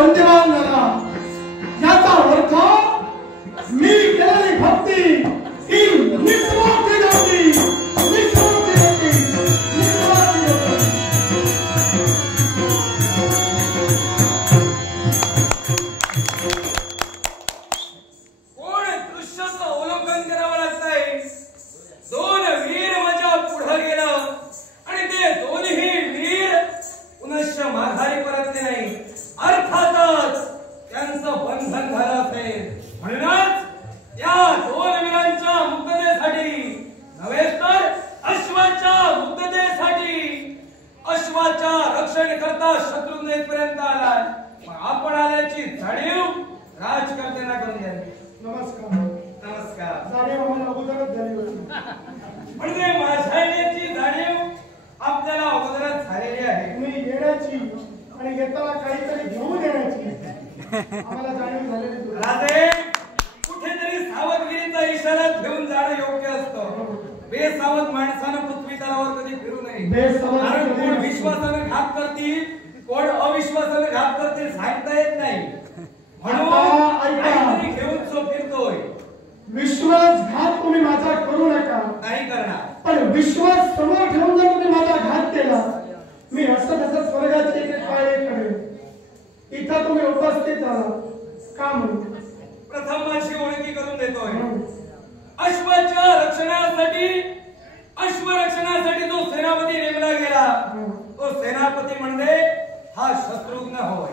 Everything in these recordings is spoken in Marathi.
बंदिवान झाला याचा अर्थ मी केलेली भक्ती ही निस्वार्थी होती, निस्वार्थी होती, निस्वार्थी होती. कोण दृश्याचं अवलोकन करावं लागतंय. दोन वीर माझ्या पुढे गेलं आणि ते दोन्ही वीर पुनश्च माघारी परतले नाही. अर्थातच त्यांचं बंधन झालं असेल. म्हणूनच या दोन वीरांच्या मुक्ततेसाठी नव्हे तर अश्वाच्या मुक्ततेसाठी अश्वाच्या रक्षण करता शत्रू येईपर्यंत आलाय. आपण आल्याची जाणीव राजकर्त्यांना करून द्यावी. नमस्कार. नमस्कार. जाणीव आम्हाला अगोदरच झाली होती. म्हणजे माझ्या येण्याची जाणीव आपल्याला अगोदरच झालेली आहे. तुम्ही येण्याची आणि येताना काहीतरी घेऊन येण्याची आम्हाला जाणीव झालेली होती. राजे कुठेतरी सावधगिरीचा इशारा घेऊन जाणं योग्य असतं. बेसावध माणसानं पृथ्वी तलावर कधी फिरू नये. कारण कोण विश्वासानं घात करतील, कोण अविश्वासानं घात करतील सांगता येत नाही. म्हणून काहीतरी घेऊन जो फिरतोय. विश्वासघात तुम्ही माझा करू नका. नाही करणार. पण विश्वास समोर ठेवून जर तुम्ही माझा घात केला, मी असं तसं स्वर्गाचे एक पाय करेन. इथं तुम्ही उपस्थित झाला का म्हणून प्रथम माझी ओळखी करून देतोय. अश्वाच्या रक्षणासाठी अश्वरक्षणासाठी जो सेनापती नेमला गेला तो सेनापती म्हणजे हा शत्रुघ्न होय.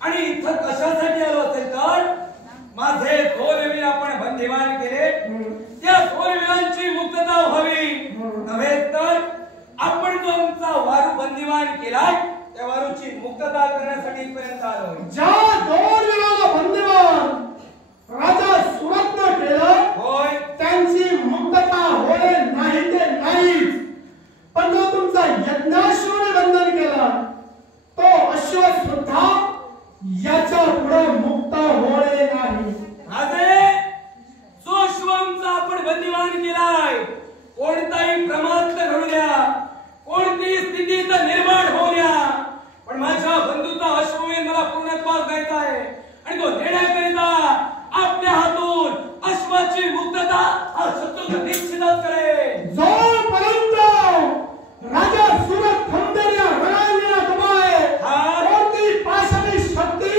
आणि इथं कशासाठी आलो असेल तर माझे दोन वीर आपण बंदिवान केले. त्या दोन वीरांची मुक्तता व्हावी. नव्हे तर आपण जो आमचा वारू बंदिवान केलाय त्या वारूची मुक्तता करण्यासाठी इथपर्यंत आलो. ज्या दोन वीरांना बंदिवान राजा सुरतनं केलं होय त्यांची मुक्तता होय नाही ते नाहीच. पण जो तुमचा यज्ञाश्वाने बंधन केला तो अश्व सुद्धा याच्या पुढे मुक्त होणे नाही. राजे जो अश्वांचा आपण बंदिवान केलाय कोणताही प्रमाद घडू द्या, कोणतीही स्थिती निर्माण होऊ द्या, पण माझ्या बंधूचा अश्वमेध मला पूर्णत्वास द्यायचा आहे. आणि तो देण्याकरिता आपल्या हातून अश्वाची मुक्तता हा शत्रू निश्चितच करेल. जोपर्यंत राजा सुरत खंडेरिया रणांगणा दुबाय कोणती पाशवी शक्ती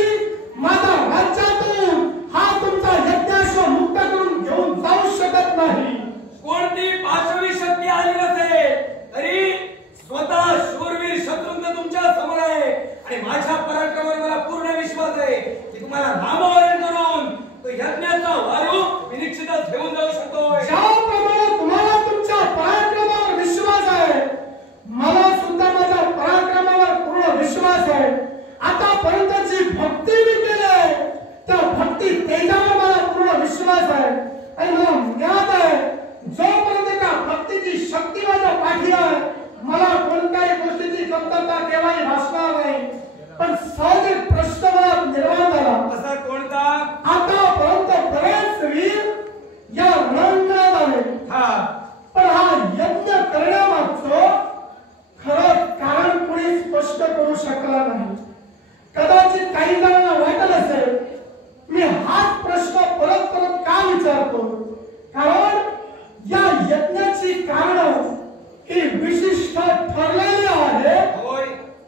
माझ्या राज्यातून हा तुमचा यज्ञाश्व मुक्त करून घेऊन जाऊ शकत नाही. कोणती पाशवी शक्ती आली नसेल तरी स्वतः शूरवीर शत्रुघ्न तुमच्या समोर आहे. आणि माझ्या पराक्रमावर मला पूर्ण विश्वास आहे की तुम्हाला नामोहरण करून तो यज्ञाचा वारू मी निश्चितच घेऊन जाऊ शकतोय. ज्याप्रमाणे तुम्हाला तुमच्या पराक्रमावर विश्वास आहे, मला सुद्धा माझ्या पराक्रमावर पूर्ण विश्वास आहे. आतापर्यंत जी भक्ती मी केली त्या भक्ती तेजावर मला पूर्ण विश्वास आहे. आणि मला ज्ञात आहे जोपर्यंत त्या भक्तीची शक्ती माझ्या पाठी आहे मला कोणत्याही गोष्टीची कमतरता केव्हाही भासणार नाही. पण सहज प्रश्न मला निर्माण झाला. असा कोणता? आतापर्यंत बरेच वीर या रणांगणात आले. पण हा यज्ञ करण्यामागचं खरं कारण कोणी स्पष्ट करू शकला नाही. कदाचित काही जणांना वाटत असेल मी हाच प्रश्न परत परत का विचारतो, कारण या यज्ञाची कारण ही विशिष्ट ठरलेली आहे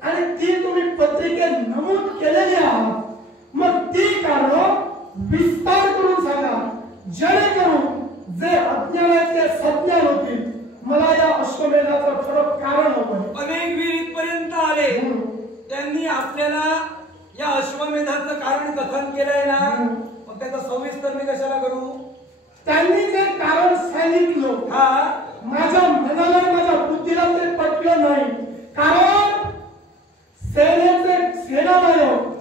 आणि ती तुम्ही पत्रिकेत नमूद केलेली आहात. मग ती कारण विस्तार करून सांगा जेणेकरून जे अज्ञान आहेत ते सज्ञान होतील. मला या अश्वमेधाचं खरं कारण होतं. अनेक वीर इथपर्यंत आले त्यांनी आपल्याला या अश्वमेधाचं कारण कथन केलंय ना, मग त्याचा सविस्तर मी कशाला करू. त्यांनी जे कारण सांगितलं माझ्या मनाला माझ्या बुद्धीला ते पटलं नाही. कारण सेनेचे सेनानायक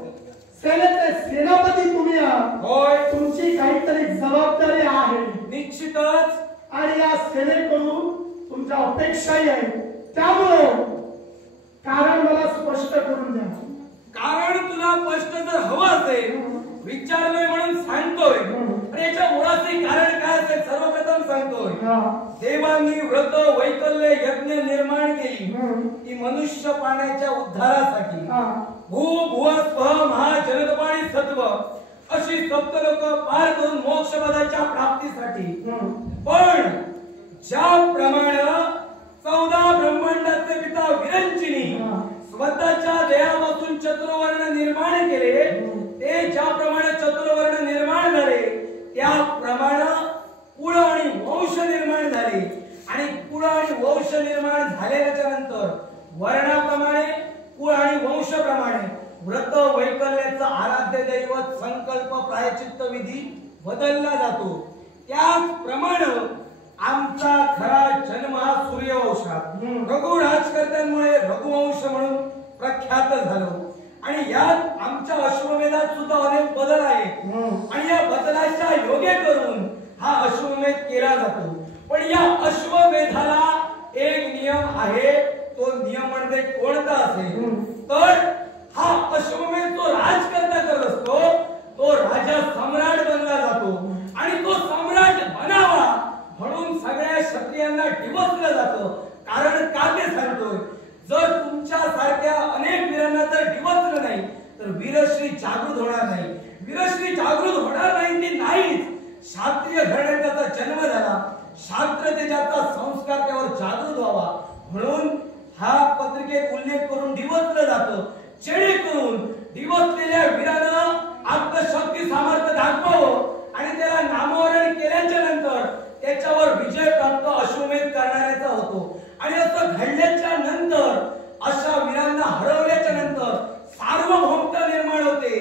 सेनेचे सेनापती तुम्ही आहात. होय तुमची काहीतरी जबाबदारी आहे निश्चितच. आणि या सेनेकडून तुमच्या अपेक्षाही आहेत. त्यामुळे कारण मला स्पष्ट करून द्या. कारण तुला स्पष्ट जर हवं असेल विचारलोय म्हणून सांगतोय. आणि याच्या मुळाचे कारण काय असेल सर्वप्रथम सांगतोय. देवांनी व्रत वैकल्य यज्ञ निर्माण केली ती मनुष्य पाण्याच्या उद्धारासाठी. भू भुव स्व महा अशी सप्तलोक पार करून मोक्षपदाच्या प्राप्तीसाठी पण ज्याप्रमाणे 14 ब्रह्मांडाचे पिता विरंचिनी स्वतःच्या देहापासून चतुर्वर्ण निर्माण केले, ते ज्याप्रमाणे चतुर्वर्ण निर्माण झाले त्याप्रमाणे कुळ आणि वंश निर्माण झाले, आणि कुळ आणि वंश निर्माण झाल्याच्या नंतर वर्णाप्रमाणे कुळ आणि वंशप्रमाणे व्रत वैकल्याचा आराध्य दैवत संकल्प प्रायश्चित्त विधी बदलला जातो। त्याचप्रमाणे आमचा खरा जन्म हा सूर्यवंशात रघु राजकर्त्यांमुळे रघुवंश म्हणून प्रख्यात झालो, आणि यात आमच्या अश्वमेधात सुद्धा अनेक बदल आहेत, आणि या बदलाच्या योगे करून हा अश्वमेध केला जातो। पण या अश्वमेधाला एक नियम आहे, तो नियम म्हणजे कोणता असेल तर हा अश्वमेध जो राजकर्ता करत असतो तो राजा सम्राट बनला जातो, आणि तो सम्राट बनावा म्हणून सगळ्या क्षत्रियांना डिवचलं जातं। कारण का ते सांगतोय, जर तुमच्या सारख्या अनेक वीरांना जर डिवचलं नाही तर वीरश्री जागृत होणार नाही। वीरश्री जागृत होणार नाही ती नाहीच, क्षत्रिय घराण्यात त्याचा जन्म झाला, क्षात्रतेचा संस्कार त्यावर जागृत व्हावा म्हणून हा पत्रिकेत उल्लेख करून डिवचलं जातं, जेणेकरून डिवचलेल्या वीरानं आपलं शक्ती सामर्थ्य दाखवावं आणि त्याला नामोहरण केल्याच्या नंतर त्याच्यावर विजय प्राप्त अश्वमेध करणाऱ्याचा होतो। आणि असं घडल्याच्या नंतर अशा वीरांना हरवल्याच्या नंतर सार्वभौमता निर्माण होते,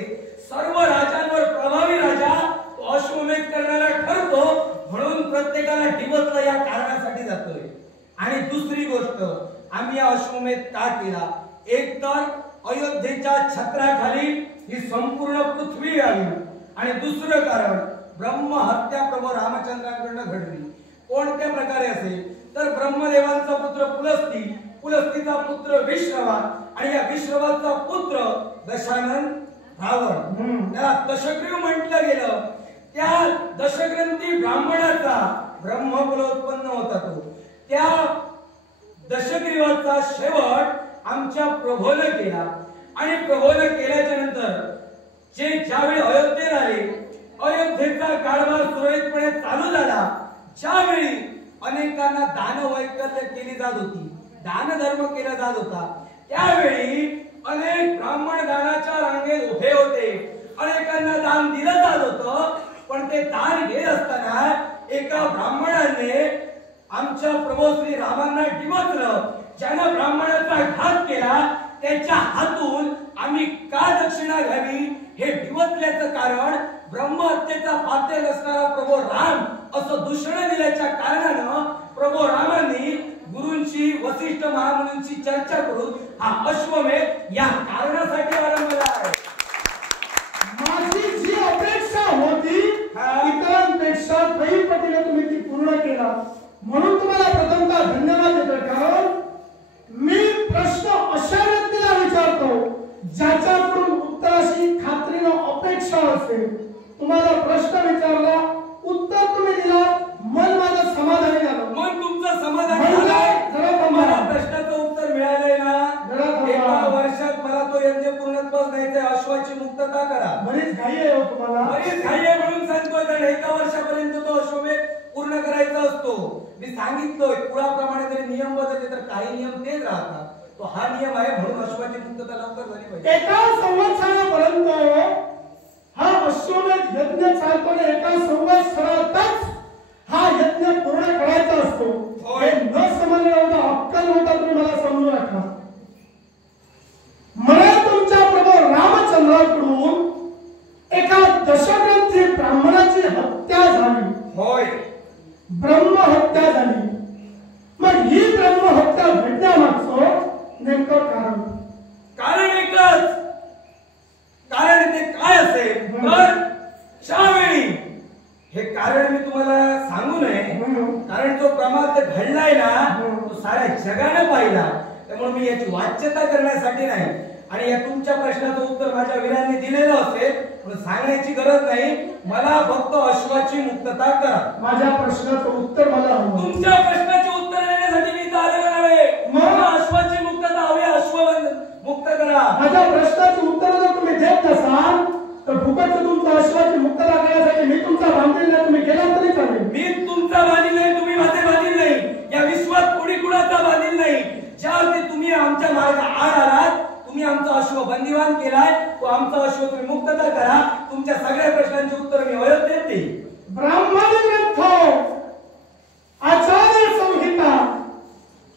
सर्व राजांवर प्रभावी राजा तो अश्वमेध करणारा ठरतो, म्हणून प्रत्येकाला डिवचलं या कारणासाठी जातोय। आणि दुसरी गोष्ट, आम्ही हा अश्वमेध का केला, एक तर अयोध्येच्या छत्राखाली ही संपूर्ण पृथ्वी आली, आणि दुसरं कारण ब्रह्महत्या प्रभू रामचंद्रांकडून घडली। कोणत्या प्रकारे असेल तर ब्रह्मदेवांचा पुत्र पुलस्ती, पुलस्तीचा पुत्र विश्रवा, आणि या विश्रवाचा पुत्र दशानन रावण, त्याला दशग्रीव म्हटलं गेलं। त्या दशग्रंथी ब्राह्मणाचा ब्रह्मकुल उत्पन्न होता तो, त्या दशग्रीवाचा शेवट आमच्या प्रभूने केला, आणि प्रभूने केल्याच्या नंतर जे ज्यावेळी अयोध्येत आले, अयोध्येचा कारभार सुरळीतपणे चालू झाला, ज्यावेळी अनेकांना दान वैकल्य केली जात होती, दान धर्म केला जात होता, त्यावेळी अनेक ब्राह्मण दानाच्या रांगेत उभे होते, अनेकांना दान दिलं जात होतं, पण ते दान घेत असताना एका ब्राह्मणाने आमच्या प्रभू श्री रामांना डिवचलं, ज्यानं ब्राह्मणाचा घात केला त्याच्या हातून आम्ही का दक्षिणा घ्यावी, हे डिवचल्याचं कारण ब्रह्महत्येचा पात्र असणारा प्रभू राम असं दूषण दिल्याच्या कारणानं प्रभू रामांनी गुरूंची वसिष्ठ महामुनींची चर्चा करून हा अश्वमेध या कारणासाठी आरंभला आहे। माझी जी अपेक्षा होती इतरांपेक्षा काही पटीने तुम्ही ती पूर्ण केला, म्हणून तुम्हाला प्रथमतः धन्यवाद देतो। कारण मी प्रश्न अशा व्यक्तीला विचारतो ज्याच्याकडून उत्तराची खात्रीनं अपेक्षा असेल। तुम्हाला प्रश्न विचारला, उत्तर तुम्ही दिला, मन माझं समाधानी झालं। मन तुमचं समाधानी झालं, जरा मला प्रश्नाचं उत्तर मिळालंय ना, एका वर्षात मला तो यज्ञ पूर्णत्वास द्यायचा, अश्वाची मुक्तता करा। बरीच घाई आहे हो तुम्हाला, बरीच घाई आहे म्हणून सांगतोय, कारण एका वर्षापर्यंत तो अश्वमेध पूर्ण करायचा असतो। मी सांगितलोय कुळाप्रमाणे जरी नियम बदलले तर काही नियम तेच राहतात, तो हा नियम आहे, म्हणून अश्वाची मुक्तता लवकर झाली पाहिजे। एका संवत्सरापर्यंत हा अश्वमेध यज्ञ चालतो, एका संवत्सरातच हा यज्ञ पूर्ण करायचा असतो। हे न समजलं होतं, अक्कल होता, तुम्ही मला समजू नका। मला तुमच्या प्रभू रामचंद्राकडून एका दशग्रंथी ब्राह्मणाची हत्या झाली, होय, ब्रह्महत्या झाली। मग ही ब्रह्महत्या घडण्यामागचं नेमकं कारण एकच, कारण ते काय असेल तर ज्यावेळी हे कारण मी तुम्हाला सांगू नये, कारण जो प्रमाद घडलाय ना तो साऱ्या जगाने पाहिला, त्यामुळे मी याची वाच्यता करण्यासाठी नाही, आणि या तुमच्या प्रश्नाचं उत्तर माझ्या वीरांनी दिलेलं असेल म्हणून सांगण्याची गरज नाही, मला फक्त अश्वाची मुक्तता करा। माझ्या प्रश्नाचं उत्तर मला हवं, तुमच्या प्रश्नाचे उत्तर देण्यासाठी मी इथं आलेलो नव्हे, मला अश्वाची मुक्तता हवी, अश्व मुक्त करा। माझ्या प्रश्नाचे उत्तर जर तुम्ही देत नसाल तर फुकट तुमच्या अश्वाची करण्यासाठी मी तुमचा बांधील नाही, तुम्ही गेला तरी चालेल. मी तुमचा बांधील नाही, तुम्ही माझे बांधील नाही. या विश्वात कोणी कुणाचा बांधील नाही. ज्यावरती तुम्ही आमच्या मार्ग आड आलात, तुम्ही आमचा अश्व बंदिवान केलाय, तो आमचा अश्व तुम्ही मुक्तता करा. तुमच्या सगळ्या प्रश्नांची उत्तर मी अयोध्येत देईल. ब्राह्मण ग्रंथ, आचार्य संहिता,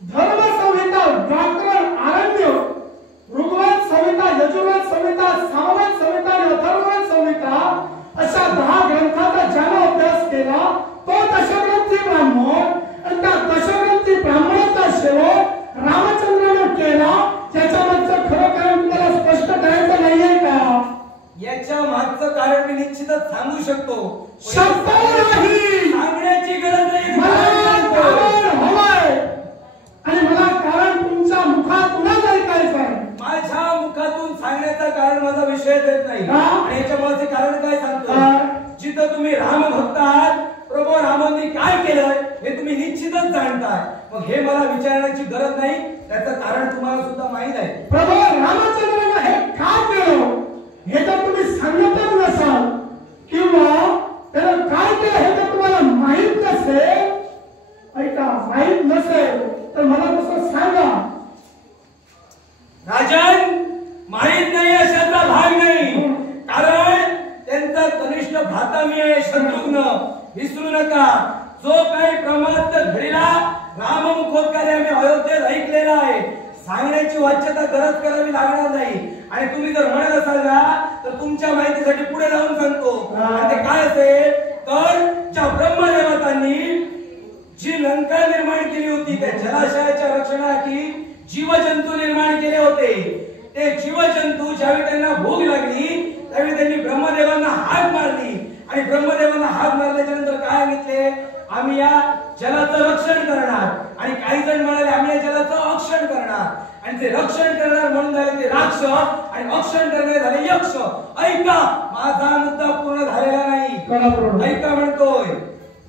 धर्म संहिता, व्याकरण, आरण्य, ऋग्वेद संहिता, यजुर्वेद संहिता, सामवेद संहिता आणि अथर्ववेद संहिता अशा 10 ग्रंथाचा ज्याने अभ्यास केला तो दशग्रंथी ब्राह्मण. आणि त्या दशग्रंथी ब्राह्मणाचा सेवक रामचंद्राने केला. त्याच्यामागचं खरं कारण तुम्हाला स्पष्ट करायचं नाहीये का? याच्या मागचं कारण मी निश्चितच सांगू शकतो. शब्द नाही, सांगण्याची गरज नाही. मला कारण हवंय आणि मला कारण तुमच्या मुखातूनच ऐकायचं आहे. माझ्या मुखातून सांगण्याचं कारण माझा विषय देत नाही. आणि याच्यामुळे ते कारण काय सांगतो, जिथं तुम्ही राम भक्त आहात, प्रभू रामांनी काय केलंय हे तुम्ही निश्चितच जाणताय. मग हे मला विचारण्याची गरज नाही, त्याचं कारण तुम्हाला सुद्धा माहित आहे. प्रभू रामचंद्राने हे काय केलं हे जर तुम्ही सांगतच नसाल किंवा त्यानं काय केलं हे जर तुम्हाला माहित नसेल, ऐका, माहित नसेल तर मला तसं सांगा. राजन, माहित नाही अशाचा भाग नाही. कारण त्यांचा कनिष्ठ भ्राता मी आहे, शत्रुघ्न. विसरू नका, जो काही प्रमाद घडीला राममुखोद्गार आम्ही अयोध्येत ऐकलेला आहे. सांगण्याची वाच्यता गरज करावी लागणार नाही. आणि तुम्ही जर म्हणत असाल ना तर तुमच्या माहितीसाठी पुढे जाऊन सांगतो. आणि ते काय असेल तर ज्या ब्रह्मदेवतांनी जी लंका निर्माण केली होती, त्या जलाशयाच्या रक्षणासाठी जीवजंतू निर्माण केले होते. ते जीवजंतू ज्यावेळी त्यांना भूक लागली त्यावेळी त्यांनी ब्रह्मदेवांना हाक मारली. आणि ब्रह्मदेवांना हाक मारल्याच्या नंतर काय सांगितले, आम्ही या जलाचं रक्षण करणार. आणि काही जण म्हणाले आम्ही या जलाचं अक्षण करणार. आणि ते रक्षण करणार म्हणून झाले ते राक्ष आणि अक्षण करणारे झाले यक्ष. ऐका, माझा मुद्दा पूर्ण झालेला नाही. ऐका म्हणतोय,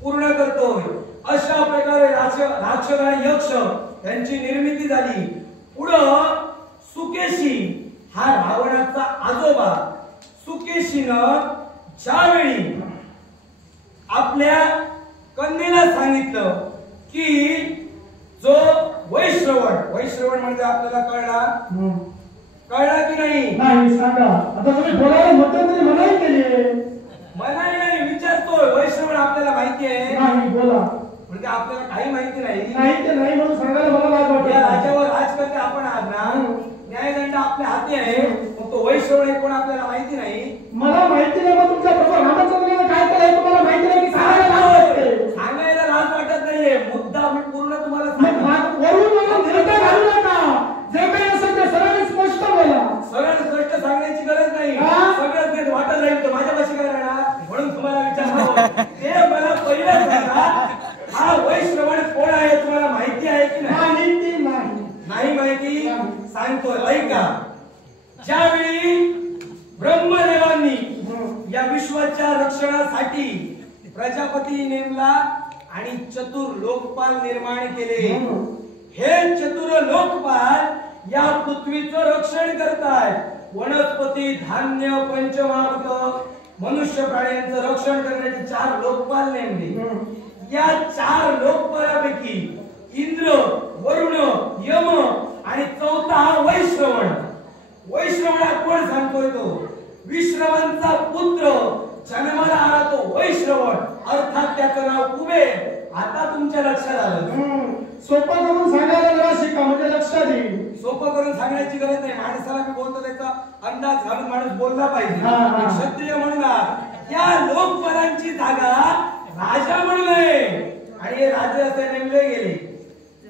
पूर्ण करतोय. अशा प्रकारे राक्षस आणि यक्ष यांची निर्मिती झाली. पुढं सुकेशी हा रावणाचा आजोबा. सुकेशीनं ज्यावेळी आपल्या कन्येला सांगितलं की जो वैश्रवण म्हणजे आपल्याला कळला की नाही? नाही, सांगा. आता तुम्ही बोलायला मध्यंतरी मनाई केली. मनाई नाही, विचारतोय. वैश्रवण आपल्याला माहिती आहे? नाही, बोला. म्हणजे आपल्याला काही माहिती नाही. नाही ते नाही म्हणून सांगायला मला लाज वाटते. या राजावर राजकर्ते आपण आहात ना, न्यायदंड आपल्या हाती आहे. मग तो वैश्रवण कोण आपल्याला माहिती नाही. मला माहिती नाही. मग तुमच्या प्रभू रामचंद्राने काय केलं तुम्हाला माहिती नाही की सांगायला लाज वाटते? सांगायला लाज वाटत नाहीये. मुद्दा मी पूर्ण तुम्हाला सांगतो. वरून मला निर्णय घालू नका. जे काही असेल ते सरळ स्पष्ट बोला. सरळ स्पष्ट सांगण्याची गरज नाही. सगळंच नाही वाटत राहील तर माझ्यापाशी काय राहणार, म्हणून तुम्हाला विचारतो. ते मला पहिलं सांगा, हा वैश्रवण कोण आहे तुम्हाला माहिती आहे की नाही? नाही माहिती, सांगतोय. ऐका, ज्यावेळी ब्रह्मदेवांनी या विश्वाच्या रक्षणासाठी प्रजापती नेमला आणि चतुर लोकपाल निर्माण केले. हे चतुर लोकपाल या पृथ्वीचं रक्षण करतायत. वनस्पती, धान्य, पंचमार्ग, मनुष्य प्राण्यांचं रक्षण करण्याचे 4 लोकपाल नेमले. या 4 लोकपालापैकी इंद्र, वरुण, यम आणि चौथा हा वैश्रवण. वैश्रवणा कोण सांगतोय? तो विश्रवांचा पुत्र जन्माला आला तो वैश्रवण, अर्थात त्याचं नाव कुबेर. आता तुमच्या लक्षात आलं. सोपं करून सांगायला जरा शिका म्हणजे लक्षात येईल. सोपं करून सांगण्याची गरज नाही. माणसाला मी बोलतो त्याचा अंदाज घालून माणूस बोलला पाहिजे. क्षत्रिय म्हणून या लोकपालांची जागा राजा म्हणून आणि हे राजे असे नेमले गेले.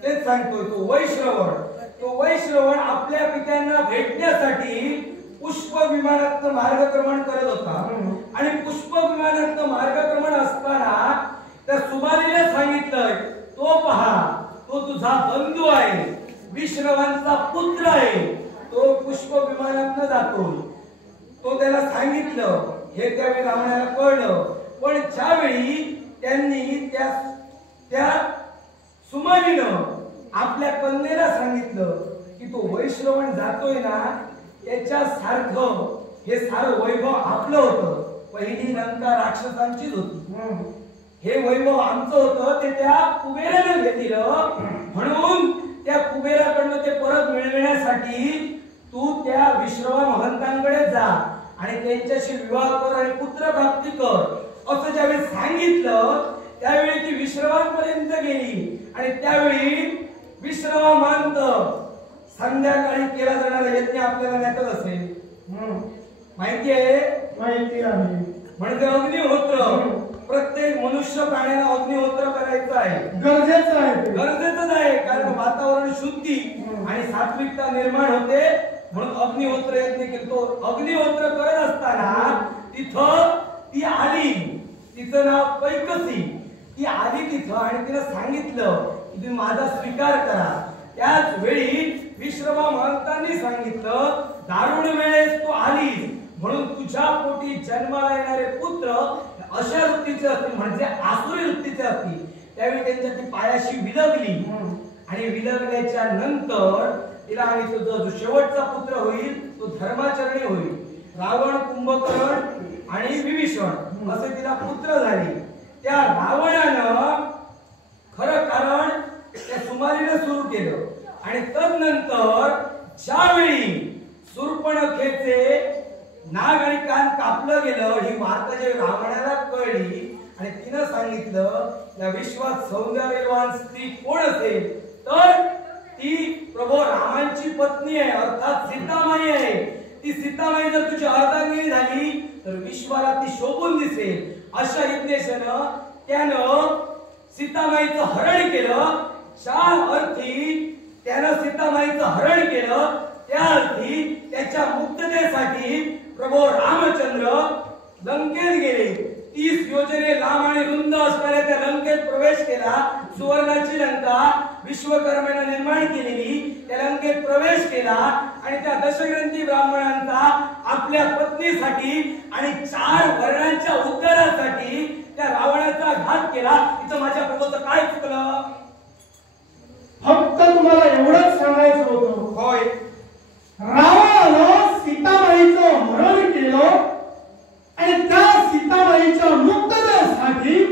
तेच सांगतोय तो वैश्रवण. तो वैश्रवण आपल्या पित्यांना भेटण्यासाठी पुष्प विमानातनं मार्गक्रमण करत होता. आणि पुष्प विमानातनं मार्गक्रमण असताना त्या सुबालीला सांगितलंय, तो पहा, तो तुझा बंधू आहे, विश्रवांचा पुत्र आहे, तो पुष्प विमानातनं जातो. तो त्याला सांगितलं. हे त्यावेळी रावणाला कळलं. पण ज्यावेळी त्यांनी त्या सुमालीनं आपल्या कन्येला सांगितलं की तो वैश्रवण जातोय ना, त्याच्या सारखं हे सारं वैभव आपलं होतं. पहिली लंका राक्षसांचीच होती. हे वैभव आमचं होतं ते त्या कुबेरानं घेतलं. म्हणून त्या कुबेराकडनं ते परत मिळविण्यासाठी तू त्या विश्रवा महंतांकडे जा आणि त्यांच्याशी विवाह कर आणि पुत्र प्राप्ती कर असं ज्यावेळी सांगितलं त्यावेळी ती विश्रवांपर्यंत गेली. आणि त्यावेळी विश्रवा महंत संध्याकाळी केला जाणारा यज्ञ आपल्याला ज्ञातच असेल. माहिती आहे? माहिती आहे. म्हणजे अग्निहोत्र प्रत्येक मनुष्य प्राण्याला अग्निहोत्र करायचं आहे. गरजेचं आहे. गरजेचंच आहे कारण वातावरण शुद्धी आणि सात्विकता निर्माण होते. म्हणून अग्निहोत्र यज्ञ केलं. अग्निहोत्र करत असताना तिथं ती आली. तिचं नाव कैकसी. ती आली तिथं आणि तिला सांगितलं की तुम्ही माझा स्वीकार करा. त्याच वेळी विश्रवा महंतांनी सांगितलं दारुण वेळेस तू आलीस म्हणून तुझ्या पोटी जन्माला येणारे पुत्र अशा वृत्तीचे असतील म्हणजे आसुरी वृत्तीचे असतील. त्यावेळी त्यांच्या ती पायाशी विलगली आणि विलगल्याच्या नंतर तिला आणि तुझा जो शेवटचा पुत्र होईल तो धर्माचरणी होईल. रावण, कुंभकर्ण आणि विभीषण असे तिला पुत्र झाले. त्या रावणानं खरं कारण त्या सुमारीनं सुरू केलं आणि तदनंतर ज्यावेळी शूर्पणखेचे नाग आणि कान कापलं गेलं ही वार्ता जे रावणाला कळली आणि तिनं सांगितलं या विश्वात सौंदर्यवान स्त्री कोण असेल तर ती प्रभू रामांची पत्नी आहे अर्थात सीतामाई आहे. ती सीतामाई जर तुझी अर्धांगिनी झाली तर विश्वाला ती शोभून दिसेल. अशा उद्देशानं त्यानं सीतामाईचं हरण केलं. ज्या अर्थी त्यानं सीतामाईचं हरण केलं त्या अर्थी त्याच्या मुक्ततेसाठी प्रभू रामचंद्र लंकेत गेले. 30 योजने लांब आणि रुंद असणाऱ्या त्या लंकेत प्रवेश केला. सुवर्णाची लंका विश्वकर्मेनं निर्माण केलेली त्या लंकेत प्रवेश केला आणि त्या दशग्रंथी ब्राह्मणांचा आपल्या पत्नीसाठी आणि 4 वर्णांच्या उद्धारासाठी त्या रावणाचा घात केला. तिथं माझ्या प्रभूचं काय चुकलं? फक्त तुम्हाला एवढंच सांगायचं होतं. होय, रावणानं सीतामाईचं हरण केलं आणि त्या सीतामाईच्या मुक्ततेसाठी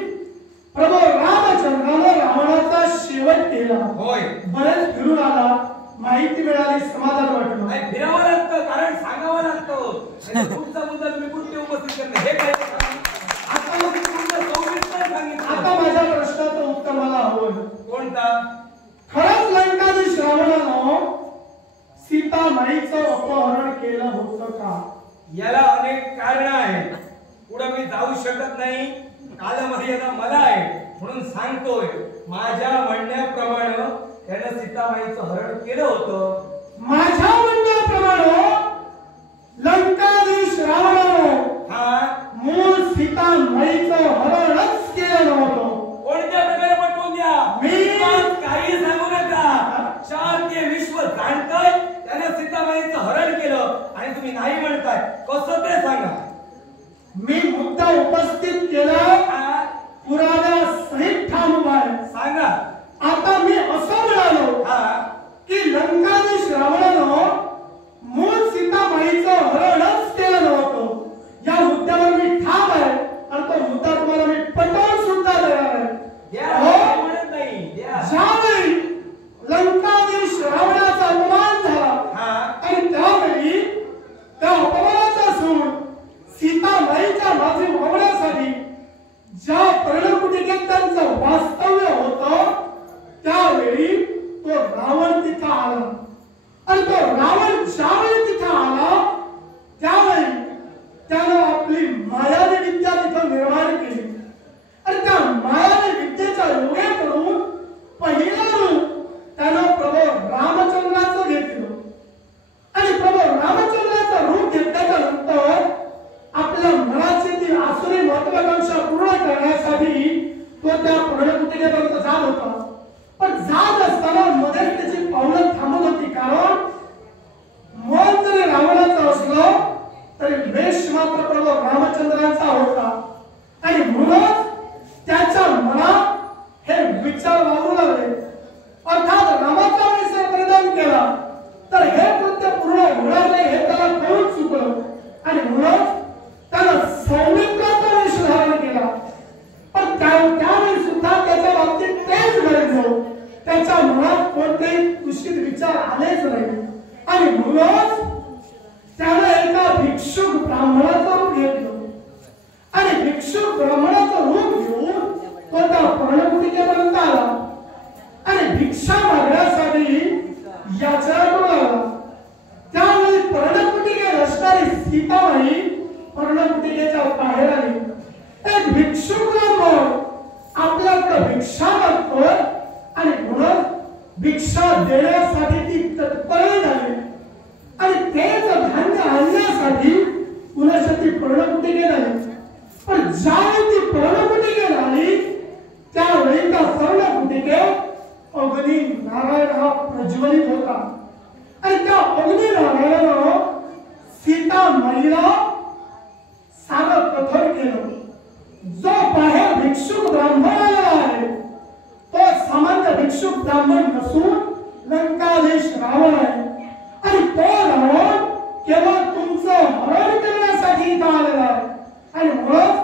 प्रभू रामचंद्रानं रावणाचा शेवट केला. होय, बरेच फिरून आला. माहिती मिळाली, समाधान वाटलं. नाही फिरावं लागतं कारण सांगावं लागतं. तुमचा मुद्दा तुम्ही कुठे उपस्थित करणे हे काय आता मग तुमचा सविस्तर सांगितलं. आता माझ्या प्रश्नाचं उत्तर मला हवं. कोणता? खरंच लंकाधीश रावणानं सीतामाईचं अपहरण केलं होतं का? याला अनेक कारण आहेत. पुढे मी जाऊ शकत नाही. कालमर्यादा मला आहे म्हणून सांगतोय. माझ्या म्हणण्याप्रमाणे त्यानं सीतामाईचं हरण केलं होतं. माझ्या म्हणण्याप्रमाणे लंकाधीश रावणानं मूळ सीतामाईचं हरणच केलं नव्हतं. कोणत्या प्रकारे पटवून द्या मी काही सांगू नका. 4 ते विश्व जाणतंय त्यानं सीतामाईचं हरण केलं आणि तुम्ही नाही म्हणताय कसं ते सांगा. मी मुद्दा उपस्थित केला पुराव्या सहित ठाम आहे. सांगा. आता मी असं म्हणालो की लंकाधीश रावणानं मूळ सीतामाईचं हरणच केलं नव्हतं. या मुद्द्यावर मी ठाम आहे आणि तो मुद्दा तुम्हाला मी पटवून सुद्धा देणार आहे. ज्यावेळी लंकाधीश रावणाचा अपमान झाला आणि त्यावेळी त्या अपमानाचा सूड सीतामाईच्या मागे वळवण्यासाठी ज्या पर्णकुटिकेत त्यांचं वास्तव्य होतं त्यावेळी तो रावण तिथं आला आणि तो रावण ज्यावेळी तिथं आला त्यावेळी त्यानं आपली मायावी विद्या तिथं निर्माण केली आणि त्या मायावी विद्येच्या योगाकडून पहिला रूप त्यानं प्रभू रामचंद्राचं घेतलं आणि प्रभू रामचंद्राचं रूप घेतल्याच्या नंतर आपल्या मनाची ती आसुरी महत्वाकांक्षा पूर्ण करण्यासाठी तो त्या पर्णकुटिकेपर्यंत जात होता. पण जात असताना मध्ये त्याची पावलं थांबत होती कारण मन जरी रावणाचं असलं तरी वेश मात्र प्रभू रामचंद्रांचा होता आणि म्हणून त्याच्या मनात हे विचार वावरू लागले. अर्थात रामाचा वेश परिधान केला तर हे कृत्य पूर्ण होणार नाही हे त्याला कळून चुकलं आणि म्हणून त्याला सौम्य भिक्षुक आपल्याकडे भिक्षा मागतोय आणि म्हणून भिक्षा देण्यासाठी ती तत्पर झाली आणि तेच धान्य आणण्यासाठी कुणाच्या ती पर्णकुटी गेली. पण ज्यावेळी ती पर्णकुटी गेली त्यावेळी त्या पर्णकुटीत अग्नी नारायण हा प्रज्वलित होता आणि त्या अग्नी नारायणानं सीता माईला सारं कथन केलं. जो बाहेर भिक्षुक ब्राह्मण आलेला आहे तो सामान्य भिक्षुक ब्राह्मण नसून लंकाधीश रावण आहे आणि तो रावण केवळ तुमचं हरण करण्यासाठी इथं आलेला आहे आणि म्हणून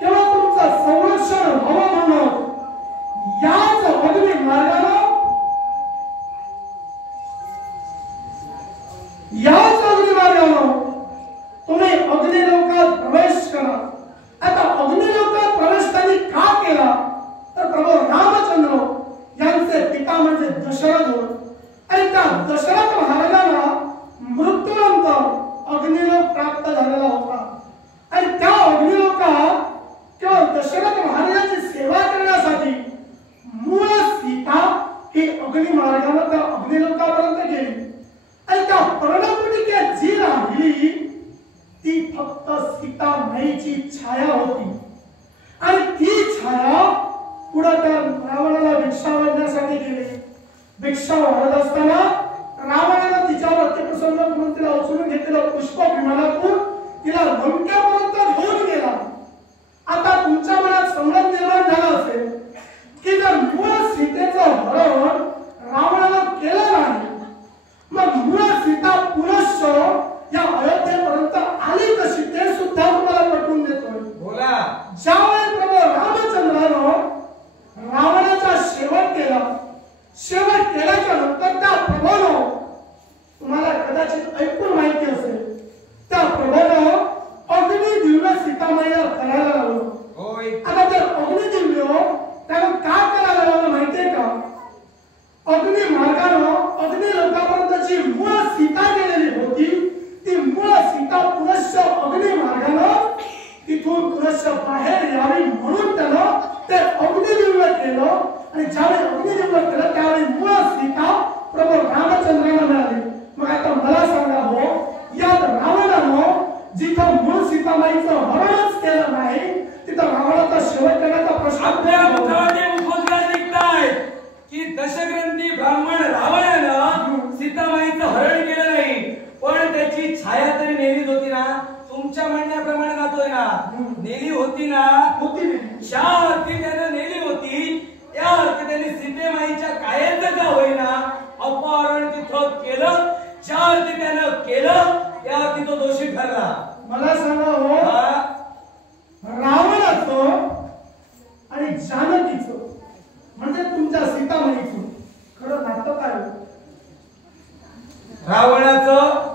केवळ तुमचं संरक्षण व्हावं म्हणून याच अग्नी मार्गानं तुम्ही अग्निलोकात प्रवेश करा. आता अग्निलोकात प्रवेश त्यांनी का केला तर प्रभू रामचंद्र यांचे पिता म्हणजे दशरथ आणि त्या दशरथ महाराजांना मृत्यूनंतर अग्निलोक प्राप्त झालेला होता आणि त्या अग्निलोकात केवळ दशरथ महाराजांची सेवा करण्यासाठी मूळ सीता ही अग्निमार्गाने त्या अग्निलोकापर्यंत गेली आणि त्या पर्णकुटिकेत जी राहिली ती फक्त सीता माईची छाया होती आणि ती छाया पुढे त्या रावणाला भिक्षा वाढण्यासाठी गेली. भिक्षा वाढत असताना रावणाला तिच्यावर अतिप्रसन्न म्हणून तिला उचलून घेतलेलं पुष्प विमानातून तिला लंकेपर्यंत घेऊन गेला. आता तुमच्या मनात संभ्रम निर्माण झाला असेल की जर मूळ सीतेचं हरण रावणाला केलं नाही मग मूळ सीता पुनश्च या अयोध्येपर्यंत आली कशी ते सुद्धा तुम्हाला पटवून देतोय. बोला. ज्यावेळी प्रभू रामचंद्रानं रावणाचा शेवट केल्याच्या नंतर त्या प्रभूनं तुम्हाला कदाचित ऐकून माहिती असेल त्या प्रभूनं अग्निदिव्य सीतामाईला करायला लावलं. आता ते अग्निदिव्य त्यानं का करायला लावलं माहितीये का? अग्नि मार्गानं अग्नि लोकापर्यंतची मूळ सीता गेलेली होती ती मूळ सीता पुनश्च अग्नि मार्गानं तिथून पुनश्च बाहेर यावी म्हणून त्यानं ते अग्निदिव्य केलं आणि ज्यावेळी अग्निदिव्य केलं त्यावेळी मूळ सीता प्रभू रामचंद्राला मिळाली. मग आता मला सांगा हो यात रावणानं जिथं मूळ सीतामाईचं हरणच केलं नाही तिथं रावणाचा शेवट करण्याचा प्रश्न आपल्या मुखामध्ये उद्गार निघतायत की दशग्रंथी ब्राह्मण रावणानं सीतामाईचं हरण केलं नाही पण त्याची छाया तरी नेलीच होती ना. तुमच्या म्हणण्याप्रमाणे जातोय ना नेली होती ना. होती ज्या अर्थी त्यानं नेली होती त्या अर्थी त्यांनी सीतेमाईच्या कायेचं का होईना अपहरण तिथं केलं. ज्या अर्थी त्यानं केलं त्या अर्थी तो दोषी ठरला. मला सांगा हो रावणाचं आणि जानकीचं म्हणजे तुमच्या सीतामाईचं खरं नातं काय? रावणाचं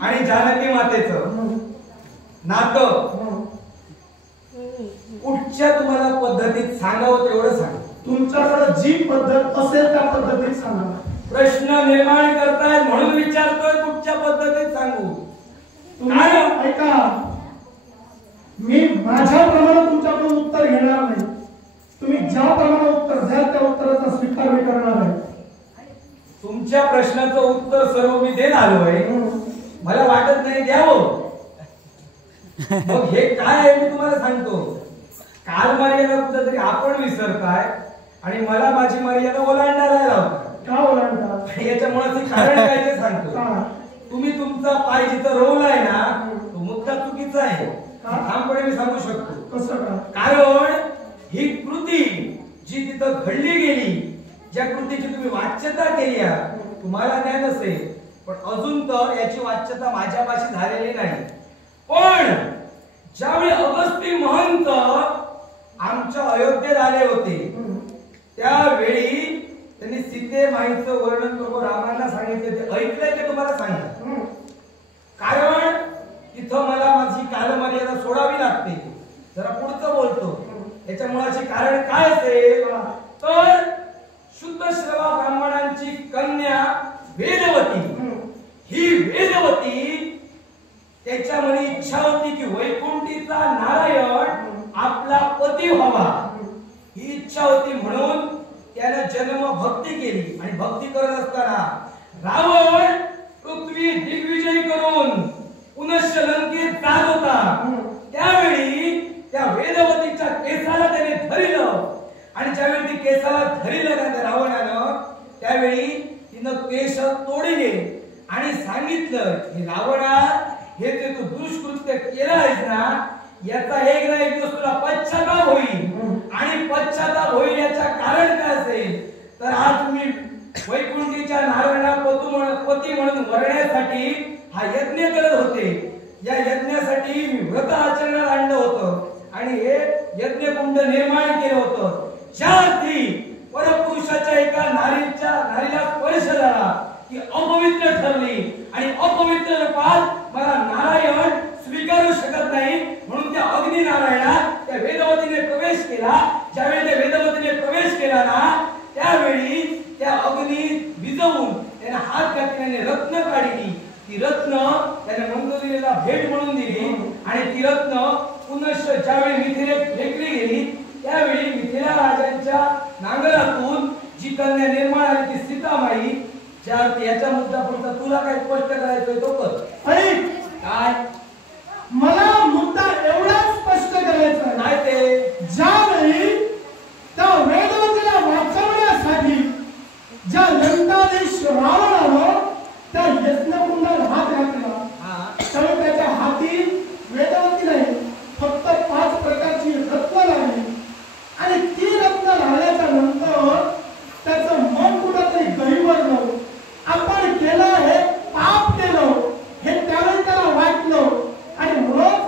आणि जानकी मातेचं नातं कुठच्या तुम्हाला पद्धतीत सांगावं तेवढं सांगा. तुमच्याकडे जी पद्धत असेल त्या पद्धतीत सांगा. प्रश्न निर्माण करताय म्हणून विचारतोय कुठच्या पद्धतीत सांगू. तुम्ही ऐका मी माझ्याप्रमाणे तुमच्याकडून उत्तर घेणार नाही. तुम्ही ज्याप्रमाणे उत्तर द्याल त्या उत्तराचा स्वीकार मी करणार आहे. तुमच्या प्रश्नाचं उत्तर सर्व मी देत आलोय. मला वाटत नाही द्यावं. मग हे काय आहे मी तुम्हाला सांगतो. काल मर्यादा कुठेतरी आपण विसरताय आणि मला माझी मर्यादा ओलांडायला लावताय. का ओलांडता? याच्यामुळे कारण काय ते सांगतो. तुम्ही तुमचा पाय जिथं रोवलाय ना तो मुद्दा चुकीचा आहे. ठामपणे मी सांगू शकतो. कसं का? कारण ही कृती जी तिथं घडली गेली ज्या कृतीची तुम्ही वाच्यता केली तुम्हाला ज्ञान असेल पण अजून तर याची वाच्यता माझ्यापाशी झालेली नाही. पण ज्यावेळी अगस्ती महंत आमच्या अयोध्येत आले होते त्यावेळी त्यांनी सीतेमाईचं वर्णन प्रभू रामांना सांगितले. ते ऐकलंय ते तुम्हाला सांगा. कारण तिथं मला माझी कालमर्यादा सोडावी लागते. जरा पुढचं बोलतो. याच्या मुळाचे कारण काय असेल तर शुद्ध श्रवा ब्राह्मणांची कन्या वेदवती ही वेदवती त्याच्यामध्ये इच्छा होती की वैकुंठीचा नारायण आपला पती व्हावा ही इच्छा होती, म्हणून त्याने जन्म भक्ती केली. आणि भक्ती करत असताना रावण पृथ्वी दिग्विजय करून पुनश्च लंकेत जात होता. त्यावेळी त्या वेदवतीच्या केसाला त्याने धरलं. आणि ज्यावेळी ती केसाला धरलं त्या रावणानं, त्यावेळी तिनं केस तोडले आणि सांगितलं की रावणा, हे जे तू दुष्कृत्य केलं आहेस ना, याचा एक ना एक दिवस तुला पश्चाताप होईल. आणि पश्चाताप होईल याचं कारण काय असेल तर आज तुम्ही वैकुंठीच्या नारायणा पती म्हणून वरण्यासाठी हा यज्ञ करत होते. या यज्ञासाठी मी व्रत आचरणात आणलं होतं आणि हे यज्ञकुंड निर्माण केलं होतं. ज्या अर्थी परपुरुषाच्या एका नारीला स्पर्श झाला ती अपवित्र ठरली आणि अपवित्र रूपात मला नारायण स्वीकारू शकत नाही, म्हणून त्या अग्नी नारायणा त्या वेदवतीने प्रवेश केला. ज्यावेळी त्या वेदवतीने प्रवेश केला ना, त्यावेळी त्या अग्नी विजवून त्याने हात घातल्याने रत्न काढली. ती रत्न त्याने मंदोदरीला भेट म्हणून दिली. आणि ती रत्न पुनश्च ज्यावेळी मिथिलेत फेकली गेली, त्यावेळी मिथिला राजांच्या नांगरातून जी कन्या निर्माण झाली ती सीतामाई. ज्या याचा मुद्दा पुढचा तुला काय स्पष्ट करायचंय तो कर. काय मला मुद्दा एवढा स्पष्ट करायचा नाही ते ज्यावेळी त्या वेदवतीला वाचवण्यासाठी ज्या लंकाधीश रावणानं त्या यज्ञकुंडात हात घातला, त्यावेळी त्याच्या हाती वेदवती नाही फक्त 5 प्रकारची रत्न लागली. आणि ती रत्न लागल्याच्या नंतर त्याचं मन कुठंतरी गहिवरलं. आपण केलं हे पाप केलं हे त्यावेळी त्याला वाटलं. आणि मग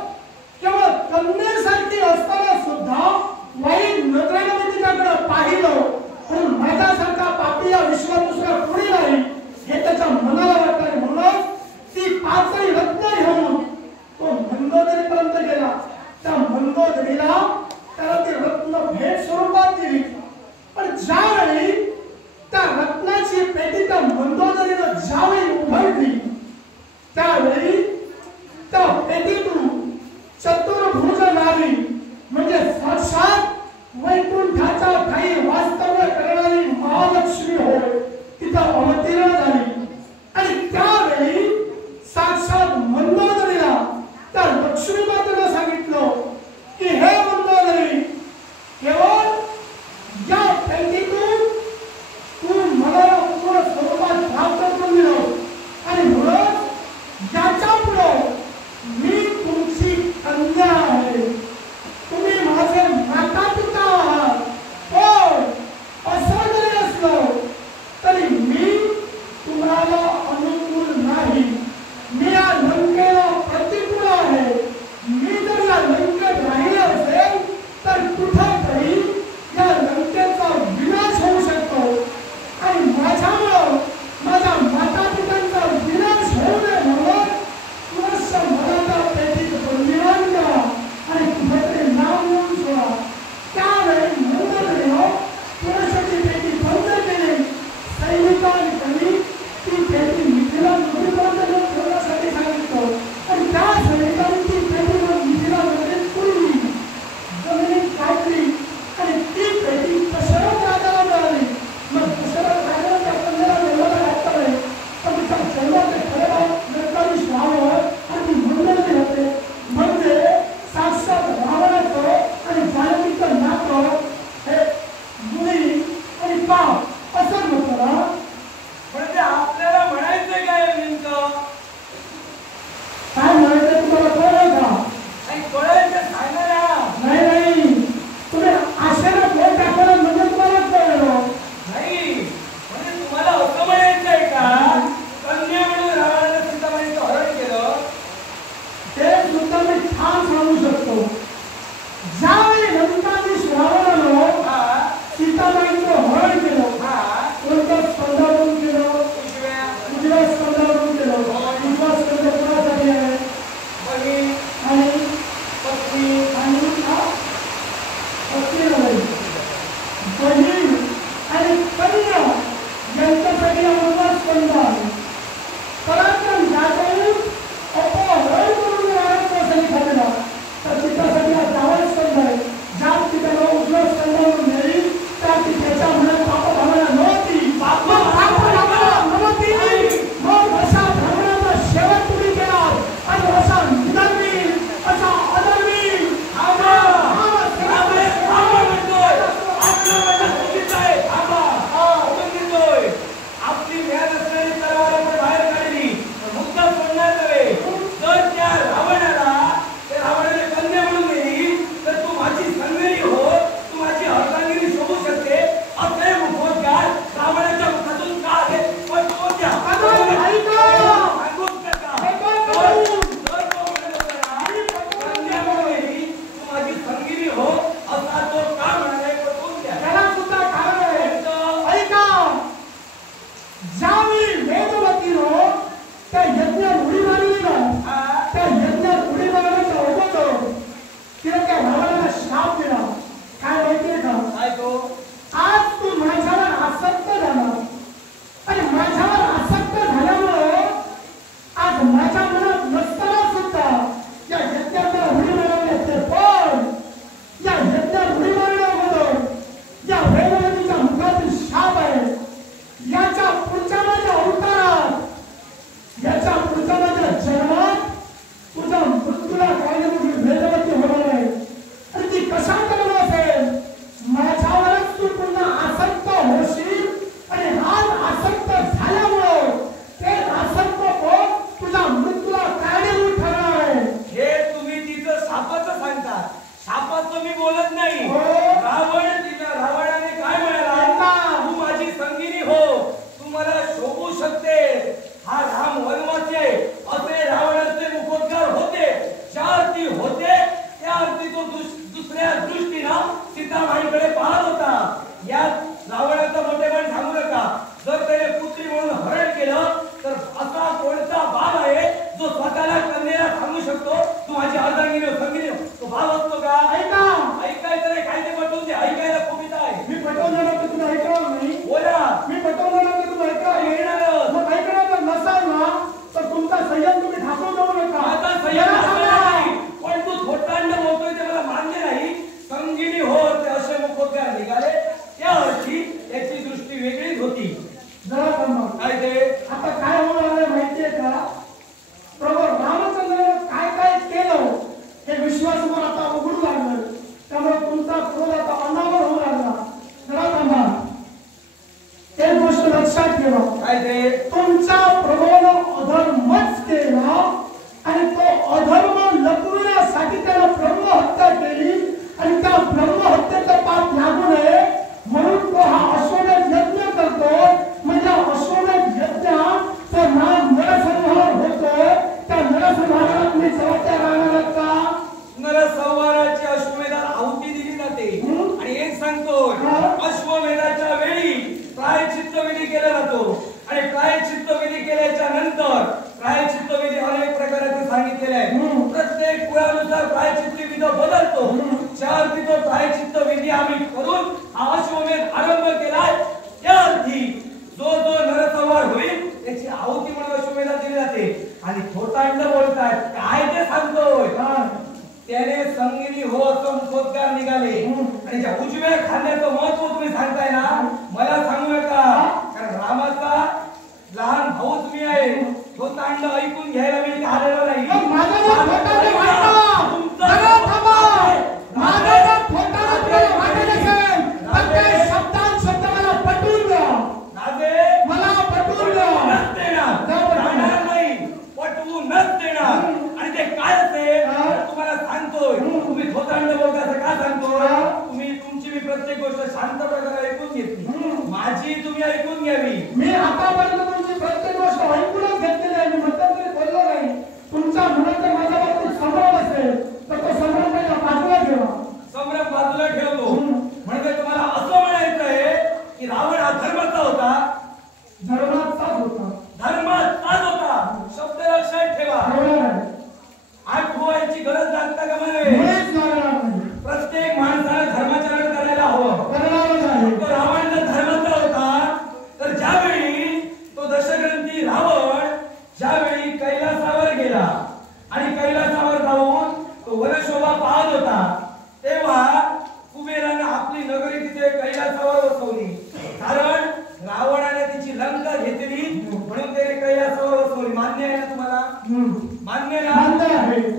केवळ कन्येसारखी असताना सुद्धा वाईट नजरेने मी तिच्याकडे पाहिलं, पण माझ्यासारखा पापी या विश्वात दुसरा कोणी नाही हे त्याच्या मनाला वाटलं. म्हणून ती 5 रत्न घेऊन तो मंदोदरीपर्यंत गेला. त्या मंदोदरीला त्याला ती रत्न भेट स्वरूपात दिली. पण ज्यावेळी त्या रत्नाची पेटी त्या मंदोदरीनं ज्यावेळी उघडली, त्यावेळी त्या पेटीतून चतुर्भुज नारी म्हणजे साक्षात वैकुंठाच्या काही वास्तव्य करणारी महालक्ष्मी होय तिथं अवतीर्ण झाली. आणि त्यावेळी साक्षात मंदोदरीला त्या लक्ष्मी मातेनं सांगितलं की हे मंदोदरी संगिनी तो भाव असतो का? ऐका ऐकायचं नाही, काय ते पटवून दे. ऐकायला खूप इथं आहे. मी पटवलं ना तर तुम्ही ऐकणार नाही. बोला. मी पटवलं ना तर तुम्ही ऐकणार नाही. येणार. मग ऐकणार जर नसाल ना तर तुमचा संयम तुम्ही ठाकून जाऊ नका. माझा संयम नाही, पण तू थोटांड बोलतोय ते मला मान्य नाही. संगिनी हो ते असे मुखोद्गार निघाले त्या अर्थी याची दृष्टी वेगळीच होती. जरा थांबा. काय ते आता काय होणार आहे माहितीये का? प्रभू रामचंद्राने काय काय केलं हे विश्वासमोर आता उघडू लागलं. त्यामुळे तुमचा क्रोध आता अनावर होऊ लागला. जरा थांबा. एक गोष्ट लक्षात ठेवा. काय ते तुमच्या प्रभूनं अधर्मच केला आणि तो अधर्म लपविण्यासाठी त्याला ब्रह्महत्या केली आणि त्या ब्रह्महत्येचा पाप लागू नये म्हणून तो हा अश्वमेध यज्ञ करतो. म्हणजे अश्वमेध यज्ञात तो नरसंहार होतोय. त्या नरसंहारात मी जबाबदार राहणार का? नरसंहाराची अश्वमेधात आहुती दिली जाते आणि एक सांगतोय अश्वमेधाच्या वेळी प्रायश्चित्त विधी केला जातो आणि प्रायश्चित्त विधी केल्याच्या नंतर प्रायश्चित्त विधी अनेक प्रकाराचे सांगितलेले आहेत. प्रत्येक कुळानुसार प्रायश्चित्त विधी बदलतो. ज्या अर्थी तो प्रायश्चित्त विधी आम्ही करून हा अश्वमेध आरंभ केलाय त्या अर्थी जो जो नरसंहार होईल त्याची आहुती म्हणून अश्वमेधात दिली जाते. आणि थोटांड बोलतात काय ते सांगतोय त्याने संगिनी हो असं मुखोद्गार निघाले आणि ज्या उजव्या खांद्याचं महत्व तुम्ही सांगताय ना मला सांगू नका. कारण रामाचा लहान भाऊच मी आहे. तो तांड ऐकून घ्यायला मी आलेलो नाही. आणि ते काय असते तुम्हाला सांगतोय. तुम्ही थोतांड बोलता का सांगतोय. तुम्ही तुमची मी प्रत्येक गोष्ट शांत प्रकारे ऐकून घेतली. माझी तुम्ही ऐकून घ्यावी. मी आतापर्यंत तुमची प्रत्येक गोष्ट ऐकूनच घेतलेली आहे. मी मध्यंतरी बोललो नाही. तुमचा मनात जर माझ्या बाबतीत संभ्रम असेल तर तो संभ्रम बाजूला ठेवा. संभ्रम बाजूला ठेवतो म्हणजे तुम्हाला असं म्हणायचं आहे की रावण हा धर्माचा होता. धर्माचाच होता. धर्माचाच होता. शब्द लक्षात ठेवा. आठवायची गरज लागता का म्हणे. प्रत्येक माणसाला धर्माचरण करायला हवं. तो रावण जर धर्माचा होता तर ज्यावेळी तो दशग्रंथी रावण ज्यावेळी कैलासावर गेला आणि कैलासावर जाऊन तो वनशोभा पाहत होता तेव्हा कुबेराने आपली नगरी तिथे कैलासावर बसवली. कारण रावणाने तिची लंका घेतली म्हणून त्याने कैलासावर बसवली. मान्य आहे ना तुम्हाला? मान्य ना?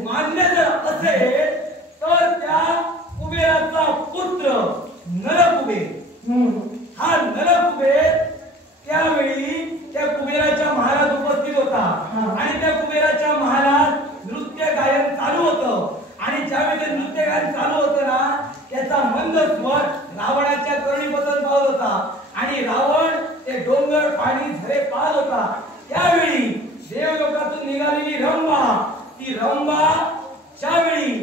मान्य जर असेल तर त्या कुबेराचा पुत्र नरकुबेर हा नरकुबेर त्यावेळी त्या कुबेराच्या महालात उपस्थित होता आणि त्या कुबेराच्या महालात नृत्य गायन चालू होतं. आणि ज्यावेळी ते नृत्य गायन चालू होतं ना त्याचा मंद स्वर रावणाच्या करणीबद्दल पाहत होता आणि रावण ते डोंगर पाणी झरे पाहत होता. त्यावेळी देवलोकातून निघालेली रंभा ती रंभा ज्यावेळी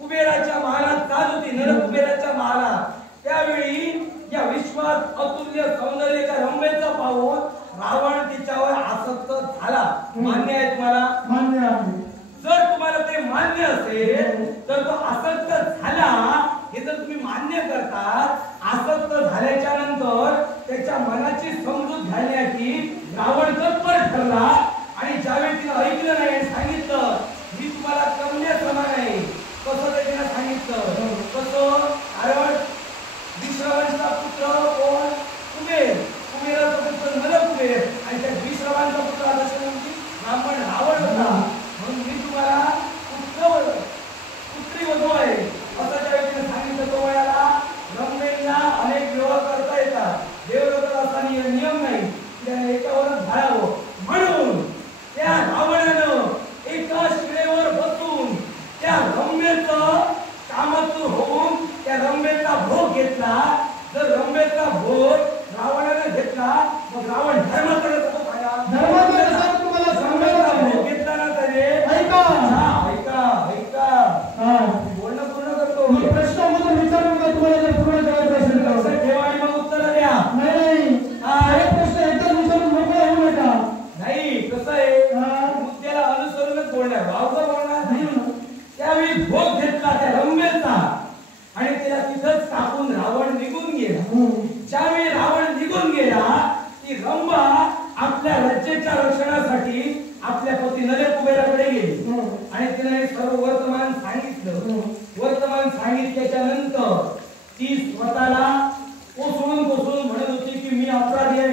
कुबेराच्या महालात जात होती नरकुबेराच्या महालात त्यावेळी या विश्वात अतुल्य सौंदर्याच्या रंभेचा पाहून रावण तिच्यावर आसक्त झाला. मान्य आहे तुम्हाला? मान्य आहे. जर तुम्हाला ते मान्य असेल तर तो आसक्त झाला हे जर तुम्ही मान्य करता. आसक्त झाल्याच्या नंतर त्याच्या मनाची समजूत घालण्याची रावण तत्पर ठरला आणि ज्यावेळी तिने ऐकलं नाही आणि सांगितलं मी तुम्हाला कन्या समान आहे कसं ते तिने सांगितलं. कसं? कारण विश्रवांचा पुत्र कोण? कुबेर. कुबेराचा पुत्र नरकुबेर आणि त्या विश्रवांचा पुत्र दशरथी ब्राह्मण रावण होता. म्हणून मी तुम्हाला पुत्री वधू आहे असं ज्या व्यक्तीने सांगितलं तो वयाला रंभेला अनेक विवाह करता येतात. देवलोकात असा नियम नाही त्याने एकावरच घालावं. आणि भोग घेतला त्या रंबेचा आणि त्याला तिथंच टाकून रावण निघून गेला. ज्यावेळी रावण निघून गेला ती रंभा आपल्या रज्जेच्या रक्षणासाठी आपल्या पती नल कुबेराकडे गेली आणि तिने सर्व वर्तमान सांगितलं. वर्तमान सांगितल्याच्या नंतर ती स्वतःला कोसळून म्हणत होती की मी अपराधी आहे,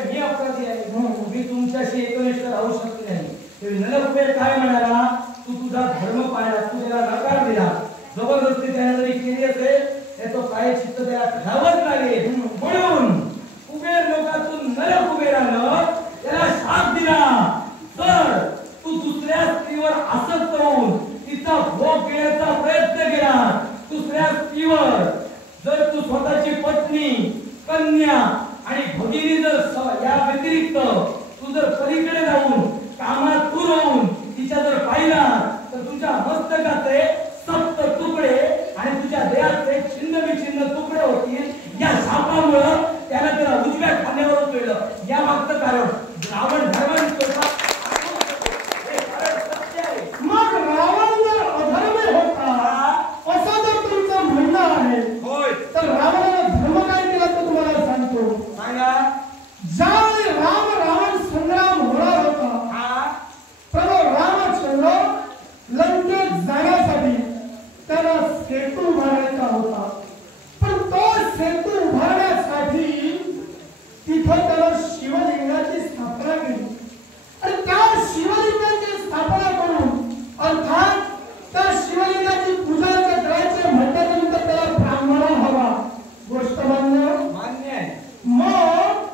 मी तुमच्याशी एकनिष्ठ राहू शकले नाही. नल कुबेर काय म्हणाला, तू तुझा धर्म पाळला, तू त्याला नकार दिला, जबरदस्ती त्याने जरी केली असेल त्याचं काय चित्त त्याला घ्यावंच लागेल. म्हणून कुबेर लोकातून नल कुबेरानं त्याला शाप दिला, तर तू दुसऱ्या स्त्रीवर आसक्त होऊन तिचा भोग घेण्याचा प्रयत्न केला. दुसऱ्या स्त्रीवर जर तू स्वतःची पत्नी, कन्या आणि भगिनी जर या व्यतिरिक्त तू जर पलीकडे जाऊन कामात दूर होऊन तिच्या जर पाहिला तर तुझ्या मस्तकाचे 7 तुकडे आणि तुझ्या देहाचे छिन्न विछिन्न तुकडे होतील. या शापामुळे त्याला उजव्या खांद्यावर उचललं. या मागचं कारण रावण धर्माने मग रावण जर अधर्मी होता असं जर तुमचं म्हणणं आहे तर रावणाने धर्म काय केला तर तुम्हाला सांगतो. सांगा. ज्यावेळी रावण संग्राम होणार होता, प्रभू रामचंद्र लंकेत जाण्यासाठी त्याला सेतू उभारायचा होता. पण तो सेतू उभारण्यासाठी तिथं त्याला शिवलिंगाची स्थापना केली आणि त्या शिवलिंगाची स्थापना करून अर्थात त्या शिवलिंगाची पूजा करायची म्हटल्यानंतर त्याला ब्राह्मण हवा. गोष्ट मान्य आहे. मग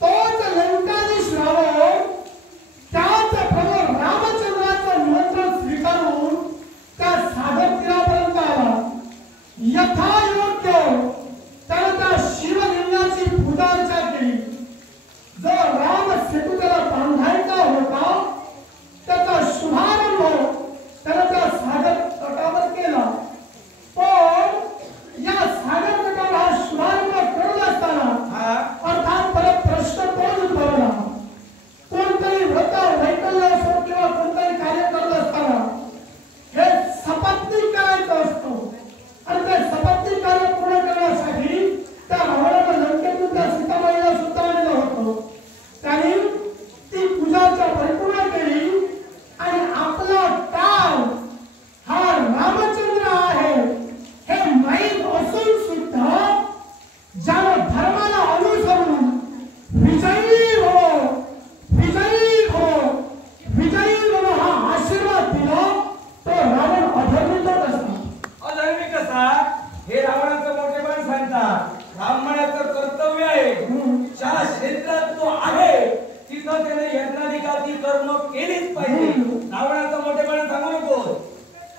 तोच लंकाधीश रावण त्याच प्रभू रामचंद्राचं निमंत्रण स्वीकारून त्या सागर तीरापर्यंत आला. यथायोग्य त्याने त्या शिवलिंगाची पूजा अर्चा केली. जो राम सेतू त्याला बांधायचा होता त्याचा शुभारंभ त्याने त्या सागर तटावर केला. पण या सागर तटावर हा शुभारंभ करत असताना अर्थात परत प्रश्न तोच उद्भवला. कोणतरी व्रत वैकल्य असो किंवा कोणतरी कार्य करत असताना हे सपत्नीक करायचं असतं आणि ते सपत्नीक कार्य पूर्ण करण्यासाठी त्या रावणानं लंकेतून त्या सीतामाईला सुद्धा आणलं होतं. त्यांनी ती पूजाचा परिपूर्ण केली आणि आपला काळ हा रामचंद्र आहे हे माहीत असून सुद्धा ज्यानं धर्माला अनुसरून विजयी हो हा आशीर्वाद दिला तो रावण अधर्मीच असतो. अधर्मी कसा हे रावणाचं मोठेपण सांगतात. ब्राह्मणाचं कर्तव्य आहे ज्या क्षेत्रात तो आहे तिथं त्याने यज्ञाधिकाची कर्म केलीच पाहिजे. रावणाचं मोठेपण सांगू नको.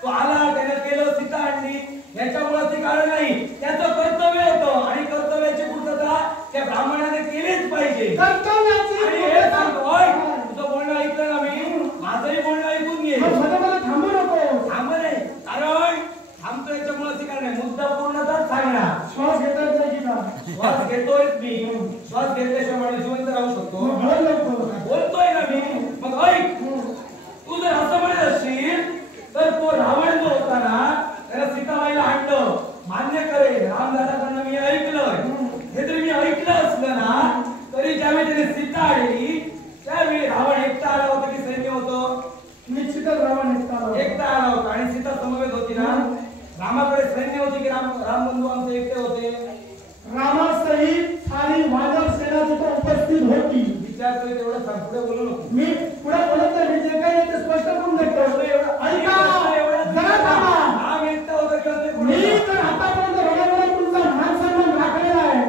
तो आला, त्याने केलं, सीता आणली, याच्यामुळे ती कारण नाही, त्याचं कर्तव्य होतं आणि कर्तव्याची पूर्तता त्या ब्राह्मणाने केलीच पाहिजे. कर्तव्याची आणि हे सांगतोय तुझं बोलणं ऐकलं ना मी, माझंही बोलणं ऐकून घे. मला थांबू नको. थांब नाही, कारण थांबतो याच्यामुळे ती कारण मुद्दा पूर्णताच सांगणार. श्वास घेतात नाही की ना? श्वास घेतोय मी, श्वास घेतल्याशिवाय जिवंत राहू शकतो. बोलतोय ना मी, मग ऐक. तू जर असं म्हणत असशील तर तो रावण जो होता ना त्याला सीताबाईला आणलं, मान्य करेल, रामदादाकडनं मी ऐकलंय. हे जरी मी ऐकलं असलं ना तरी ज्यावेळी त्याने सीता आणली त्यावेळी रावण एकटा आला होता की सैन्य होतं? निश्चितच रावण एकटा आला होता आणि सीता समवेत होती ना. रामाकडे सैन्य होती की राम बंधू आमचे एकटे होते? रामासहित सारी वानर सेना तिथे उपस्थित होती. विचारतोय तेवढं सांग, पुढे बोलू नको. मी पुढे बोलत नाही, मी जे काही आहे ते स्पष्ट करून देतो. ऐका, जरा थांबा. राम एकटा होता किंवा ते मी तर आतापर्यंत रणांगणात तुमचा मान सन्मान राखलेला आहे.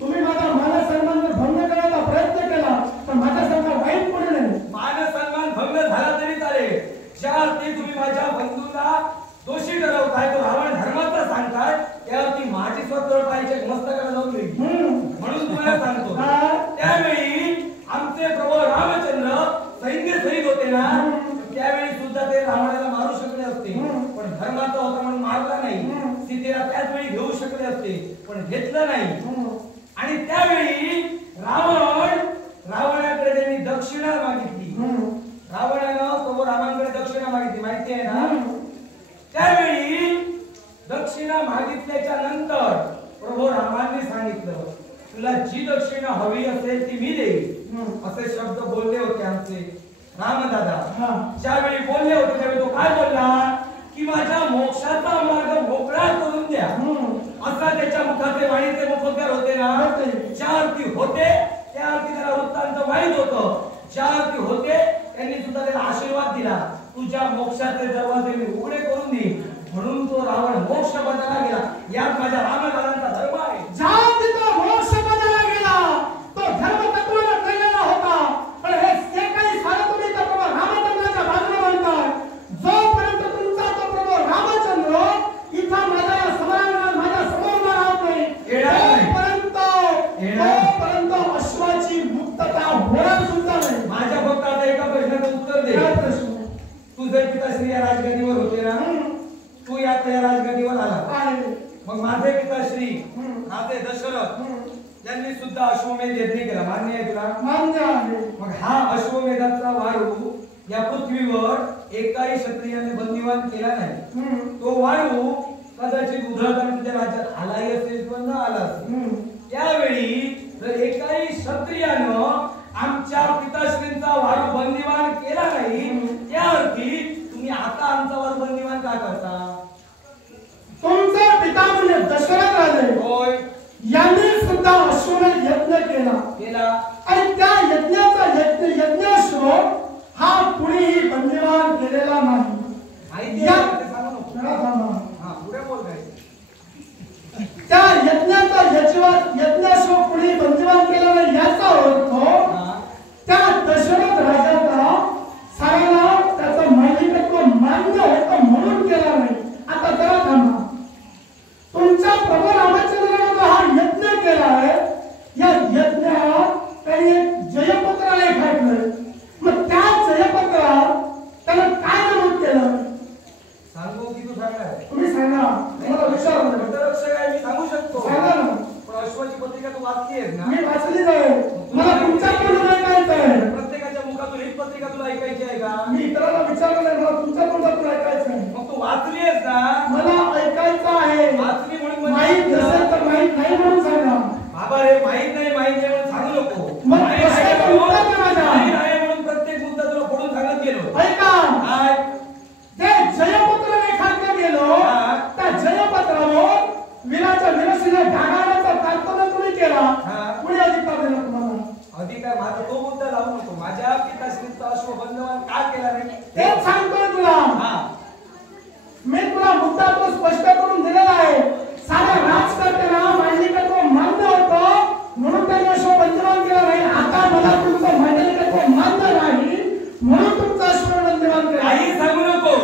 तुम्ही माझा मान सन्मान भंग करायचा प्रयत्न केला तर माझ्यासारखा वाईट पडू नये. मान सन्मान भंग झाला तरी चालेल. ज्या अर्थी तुम्ही माझ्या बंधूला दोषी ठरवताय, तो रावण धर्माचा सांगताय, त्यावरती माझी स्वतः पाहिजे मस्तकाला जाऊन गेली. म्हणून तुम्हाला सांगतो त्यावेळी आमचे प्रभू रामचंद्र सैन्य सहित होते ना, त्यावेळी सुद्धा ते रावणाला मारू शकले असते, पण धर्माचा होता म्हणून मारला नाही. सीतेला त्याच वेळी घेऊ शकले असते पण घेतलं नाही. आणि त्यावेळी रावणाकडे त्यांनी दक्षिणा मागितली. रावणानं प्रभू रामांकडे दक्षिणा मागितली, माहिती आहे ना? त्यावेळी दक्षिणा मागितल्याच्या नंतर प्रभू रामांनी सांगितलं तुला जी दक्षिणा हवी असेल ती मी देईन असे शब्द बोलले होते आमचे रामदादा. ज्यावेळी बोलले होते त्यावेळी तो काय बोलला की माझ्या मोक्षाचा मार्ग मोकळा करून द्या असा त्याच्या मुखाचे वाणीचे मुखोद्गार होते ना. ज्या अर्थी होते त्या अर्थी त्याला वृत्तांत माहित होतं. ज्या अर्थी होते त्यांनी सुद्धा त्याला आशीर्वाद दिला तुझ्या मोक्षाचे दरवाजे मी उघडे करून देईन. म्हणून तो रावण मोक्ष पदाला गेला. यात माझ्या रामदादांचा धर्म आहे. ज्या तिथं मोक्ष पदाला गेला तो धर्म तत्वाने केलेला होता. पण हे जे काही सारं तुम्ही तर प्रभू रामचंद्राच्या बाजूला म्हणताय जोपर्यंत तुमचा तो प्रभू रामचंद्र इथं माझ्या समोर राहत नाही तोपर्यंत अश्वाची मुक्तता होणार सुद्धा नाही. माझ्या फक्त आता एका प्रश्नाचं उत्तर दे. तू जर पिताश्री या राजगडीवर होते ना तू या राजगडीवर आला मग माझे पिताश्री माझे दशरथ यांनी सुद्धा अश्वमेध यज्ञ केला. मान्य आहे तुला? मान्य आहे. मग हा अश्वमेधाचा वाळू या पृथ्वीवर एकाही क्षत्रियाने बंदिवान केला नाही. तो वाळू कदाचित उधळताना तुझ्या राज्यात आलाही असेल किंवा न आला असेल. त्यावेळी जर एकाही क्षत्रियानं आमच्या पिताश्रींचा वाळू बंदिवान केला नाही त्या अर्थी तुम्ही आता आमचा वाळू बंदिवान का करता? तुमचा पिता म्हणजे दशरथ राजे होय यांनी सुद्धा अश्वमेध यज्ञ केला आणि त्या यज्ञाश्व हा कुणीही बंदिवान केलेला नाही. त्या यज्ञाश्व कुणी बंदिवान केला नाही याचा अर्थ त्या दशरथ राजाचा साऱ्याला त्याचं मालिकत्व मान्य होतं म्हणून केला नाही. आता जरा थांबा. तुमच्या प्रभू रामचंद्राने हा यज्ञ केला आहे या यज्ञात त्यांनी एक जयपत्र लिहिलं. मग त्या जयपत्रात त्यानं काय नमूद केलं सांगू की तू सांगणार? तुम्ही सांगा. मला विचारलं रक्षक आहे मी सांगू शकतो. सांगा ना. पण अश्वाची पत्रिका तू वाचली आहेस ना? मी वाचलीच आहे. मला तुमच्याकडून ऐकायचं आहे. प्रत्येकाच्या मुखातून एक पत्रिका तुला ऐकायची आहे का? मी इतरांना विचारलं नाही. मला तुमच्याकडून ऐकायचं आहे. मग तू वाचली आहेस ना? मला ऐकायचं आहे. वाचली म्हणून माहित नसेल तर माहित नाही म्हणून सांगा. बाबा रे माहित नाही म्हणून सांगू नको. मग माहित आहे म्हणून प्रत्येक मुद्दा तुला फोडून सांगत गेलो. ऐका काय ते जयपत्र रेखांकन गेलो त्या जयपत्रावर विराच्या विरसीने ढागाण्याचा तात्पर्य तुम्ही केला. कुणी अधिकार दिला तुम्हाला? अधिकार माझा तो मुद्दा लावू नको. माझ्या पिताश्रींचा अश्वबंधन का केला नाही तेच सांगतोय तुला. मी तुला मुद्दा तो स्पष्ट करून दिलेला आहे. साऱ्या राजकारत्याला मांडलिकत्व मान्य होतं म्हणून त्यांनी अश्वबंधन केला नाही. आता मला तुमचं मांडलिकत्व मान्य नाही म्हणून तुमचं अश्वबंधन केलं. काही सांगू नको.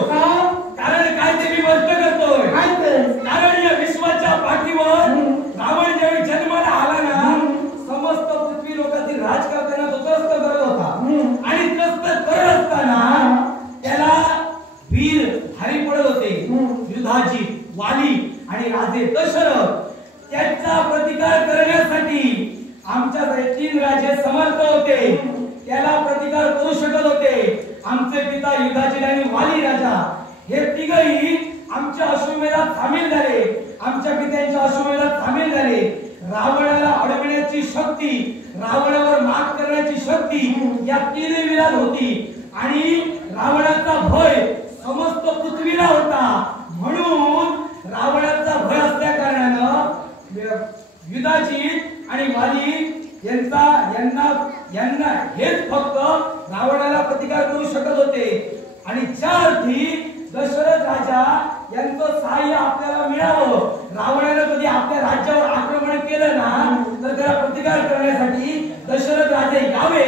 कारण काय ते मी स्पष्ट करतोय. काय ते? कारण या विश्वाच्या पाठीवर रावण ज्यावेळी जन्माला आला ना समस्त पृथ्वी लोकातील राजकारत्यांना तो त्रस्त करत होता. आणि त्रस्त करत असताना त्याला वीर भारी पडत होते. युधाजी वाली आणि राजे दशरथ त्याचा प्रतिकार करण्यासाठी आमच्याकडे 3 राजे समर्थ होते. त्याला प्रतिकार करू शकत होते. आमचे पिता युधाजी आणि वाली राजा हे तिघही आमच्या अश्वमेधात सामील झाले. आमच्या पित्यांच्या अश्वमेधात सामील झाले. रावणाला अडवण्याची शक्ती रावणावर मात करण्याची शक्ती या 3 वीरात होती. आणि रावणाचा भय समस्त पृथ्वीला होता. म्हणून रावणाचा भय असल्या कारणानं युधाजी आणि वाली यांना हेच फक्त रावणाला प्रतिकार करू शकत होते. आणि ज्या अर्थी दशरथ राजा यांचं सहाय्य आपल्याला मिळावं. रावणाने कधी आपल्या राज्यावर आक्रमण केलं ना तर त्याला प्रतिकार करण्यासाठी दशरथ राजे यावे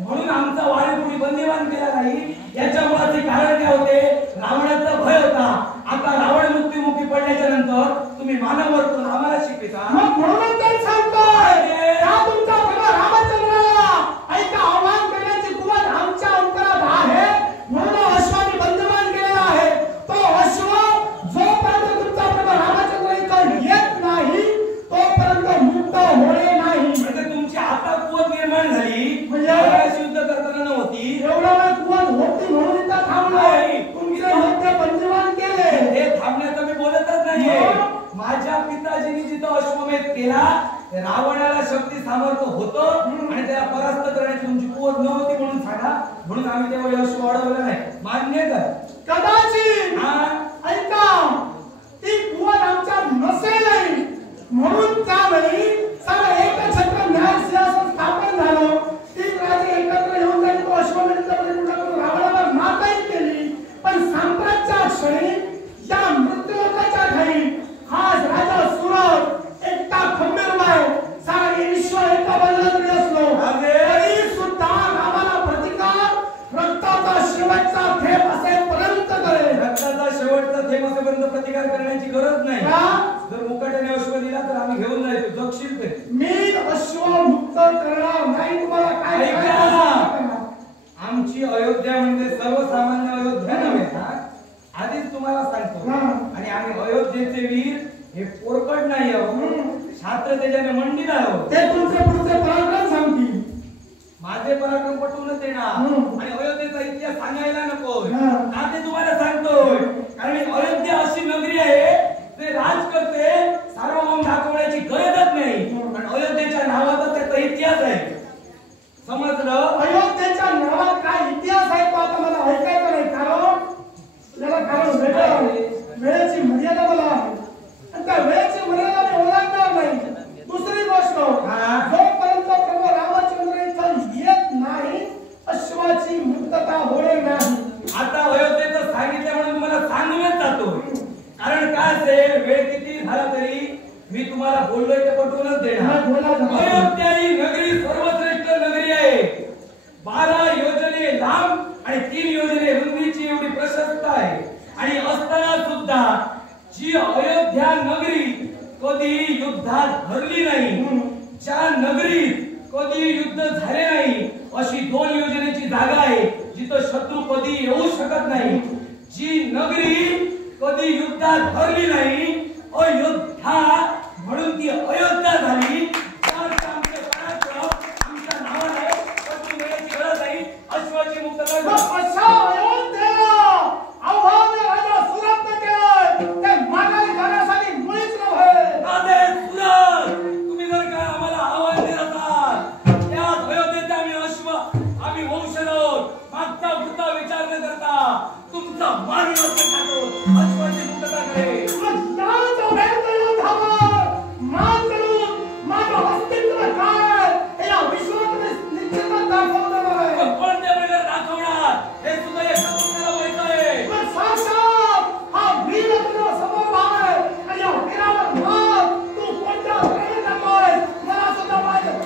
म्हणून आमचा वाळू कुणी बंदिवान केला नाही. याच्यामुळे कारण काय होते? रावणाचा भय होता. आता रावण मृत्युमुखी पडल्याच्या नंतर तुम्ही मानव वर्तून आम्हाला शिकविता. म्हणून ते सांगतोय तुमचा प्रभू रामचंद्राला ऐका आव्हान करण्याची कुवत आमच्या अंतरात आहे म्हणून अश्वाने बंदिवान केलेला आहे. तो अश्व जोपर्यंत तुमचा प्रभू रामचंद्र इथं येत नाही तोपर्यंत मुक्त होणे नाही. म्हणजे तुमची आता केला रावणाला शक्ती सामर्थ्य होतं आणि त्याला परास्त करण्याची तुमची कुवत नव्हती म्हणून सांगा, म्हणून आम्ही तेव्हा यश वाढवलं नाही. मान्य कर कदाचित ऐका ती कुवत आमच्या नसेल म्हणून त्यावेळी सारा एकछत्र न्याय सिंहासन स्थापन झालं. तीन राजे एकत्र येऊन त्यांनी तो अश्वमेधचा बलिदान करून रावणाला मारहाण केली. पण सांप्रतच्या क्षणी या मृत्यूलोकाच्या घरी हाच राजा सुरत एकटा खंबीरबाई सारा विश्व एका बलिदानी असलो तरी सुद्धा रामाला प्रतिकार रक्ताचा शेवटचा थेंब असेपर्यंत करेल. रक्ताचा शेवटचा थेंब असेपर्यंत प्रतिकार करण्याची गरज नाही. जर मुकाट्याने अश्व दिला तर आम्ही घेऊन जायचो जगशील ते. मी अश्व मुक्त करणार नाही. तुम्हाला काय करायचं? आमची अयोध्या म्हणजे सर्वसामान्य अयोध्या नव्हे. आधीच तुम्हाला सांगतो आणि आम्ही अयोध्येचे वीर हे पोरकट नाही आहोत, छात्र त्याच्याने मंडित आहोत. ते तुमचे पुढचे पराक्रम सांगतील. माझे पराक्रम पटवूनच येणार आणि अयोध्येचा इतिहास सांगायला नको. ते तुम्हाला सांगतोय कारण अयोध्या अशी नगरी आहे ते राजकर्ते सार्वभौम दाखवण्याची गरजच नाही. पण अयोध्येच्या नावाचा त्याचा इतिहास आहे. समजलं? अयोध्येच्या नावात काय इतिहास आहे तो आता मला ऐकायचं नाही. कारण वेळेची मर्यादा मला आहे आणि त्या वेळेची मर्यादा मी ओलांडणार नाही. दुसरी गोष्ट जोपर्यंत प्रभू रामचंद्र इथं येत नाही अश्वाची मुक्तता होणार नाही. आता अयोध्येचं सांगितलं म्हणून तुम्हाला सांगूनच जातो. कारण काय असेल वेळ किती झाला तरी मी तुम्हाला बोललोय ते पटवूनच देणार. अयोध्या ही नगरी सर्वश्रेष्ठ नगरी आहे. 12 योजने लांब आणि 3 योजने रुंदीची एवढी प्रशस्त आहे. आणि असताना सुद्धा जी अयोध्या नगरी कधी युद्धात हरली नाही, ज्या नगरीत कधी युद्ध झाले नाही अशी 2 योजनेची जागा आहे जिथं शत्रू कधी येऊ शकत नाही. जी नगरी कधी युद्धात हरली नाही अयोध्या म्हणून ती अयोध्या झाली. आमच्या नावाने पटवून देण्याची गरज नाही. अश्वाची मुक्तता अशा अयोध्येला आव्हान राजा सुरत केलं ते मागारी जाण्यासाठी मुळीच नव्हे. राजे सुरत तुम्ही जर का आम्हाला आव्हान देत असाल त्यात अयोध्येत आम्ही वंशज आहोत. मागचा पुढचा विचार न करता तुमचा मान टाकतो अश्वाची मुक्तता करे. मान करून माझं अस्तित्व काय हे या विश्वात निश्चितच दाखवणार आहे. कोणत्या वेळेला दाखवणार हे सुद्धा एकदा तुम्हाला माहित आहे. पण साक्षात हा वीर तुझ्या समोर आहे आणि या वीरावर मार तू कोणत्या प्रेम करतोय मला सुद्धा माहित आहे.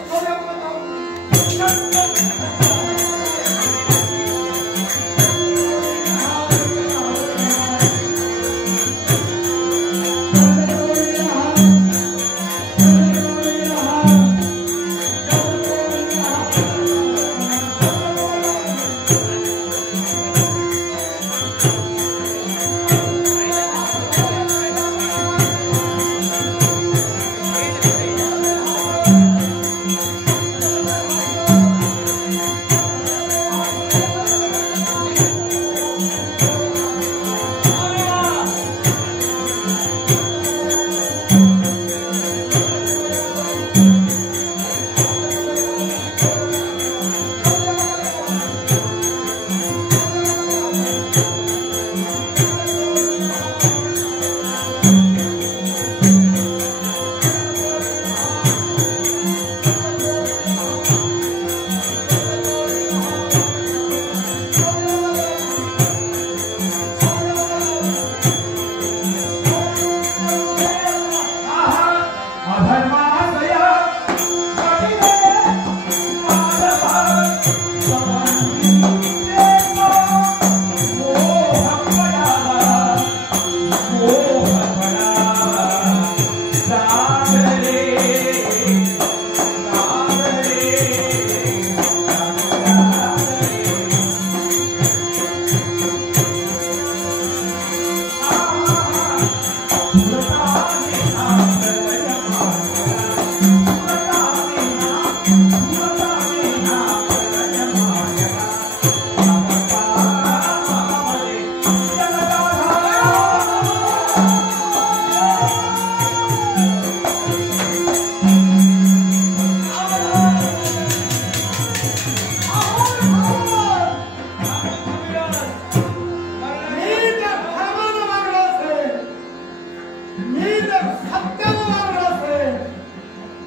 जर सत्यानं मारलं असेल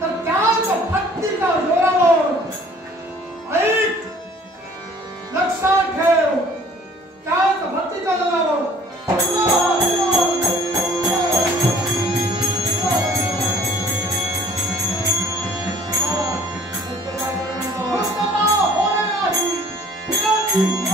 तर त्याच भक्तीच्या जोरावर ऐक, लक्षात ठेव, त्याच भक्तीच्या जोरावर Thank you.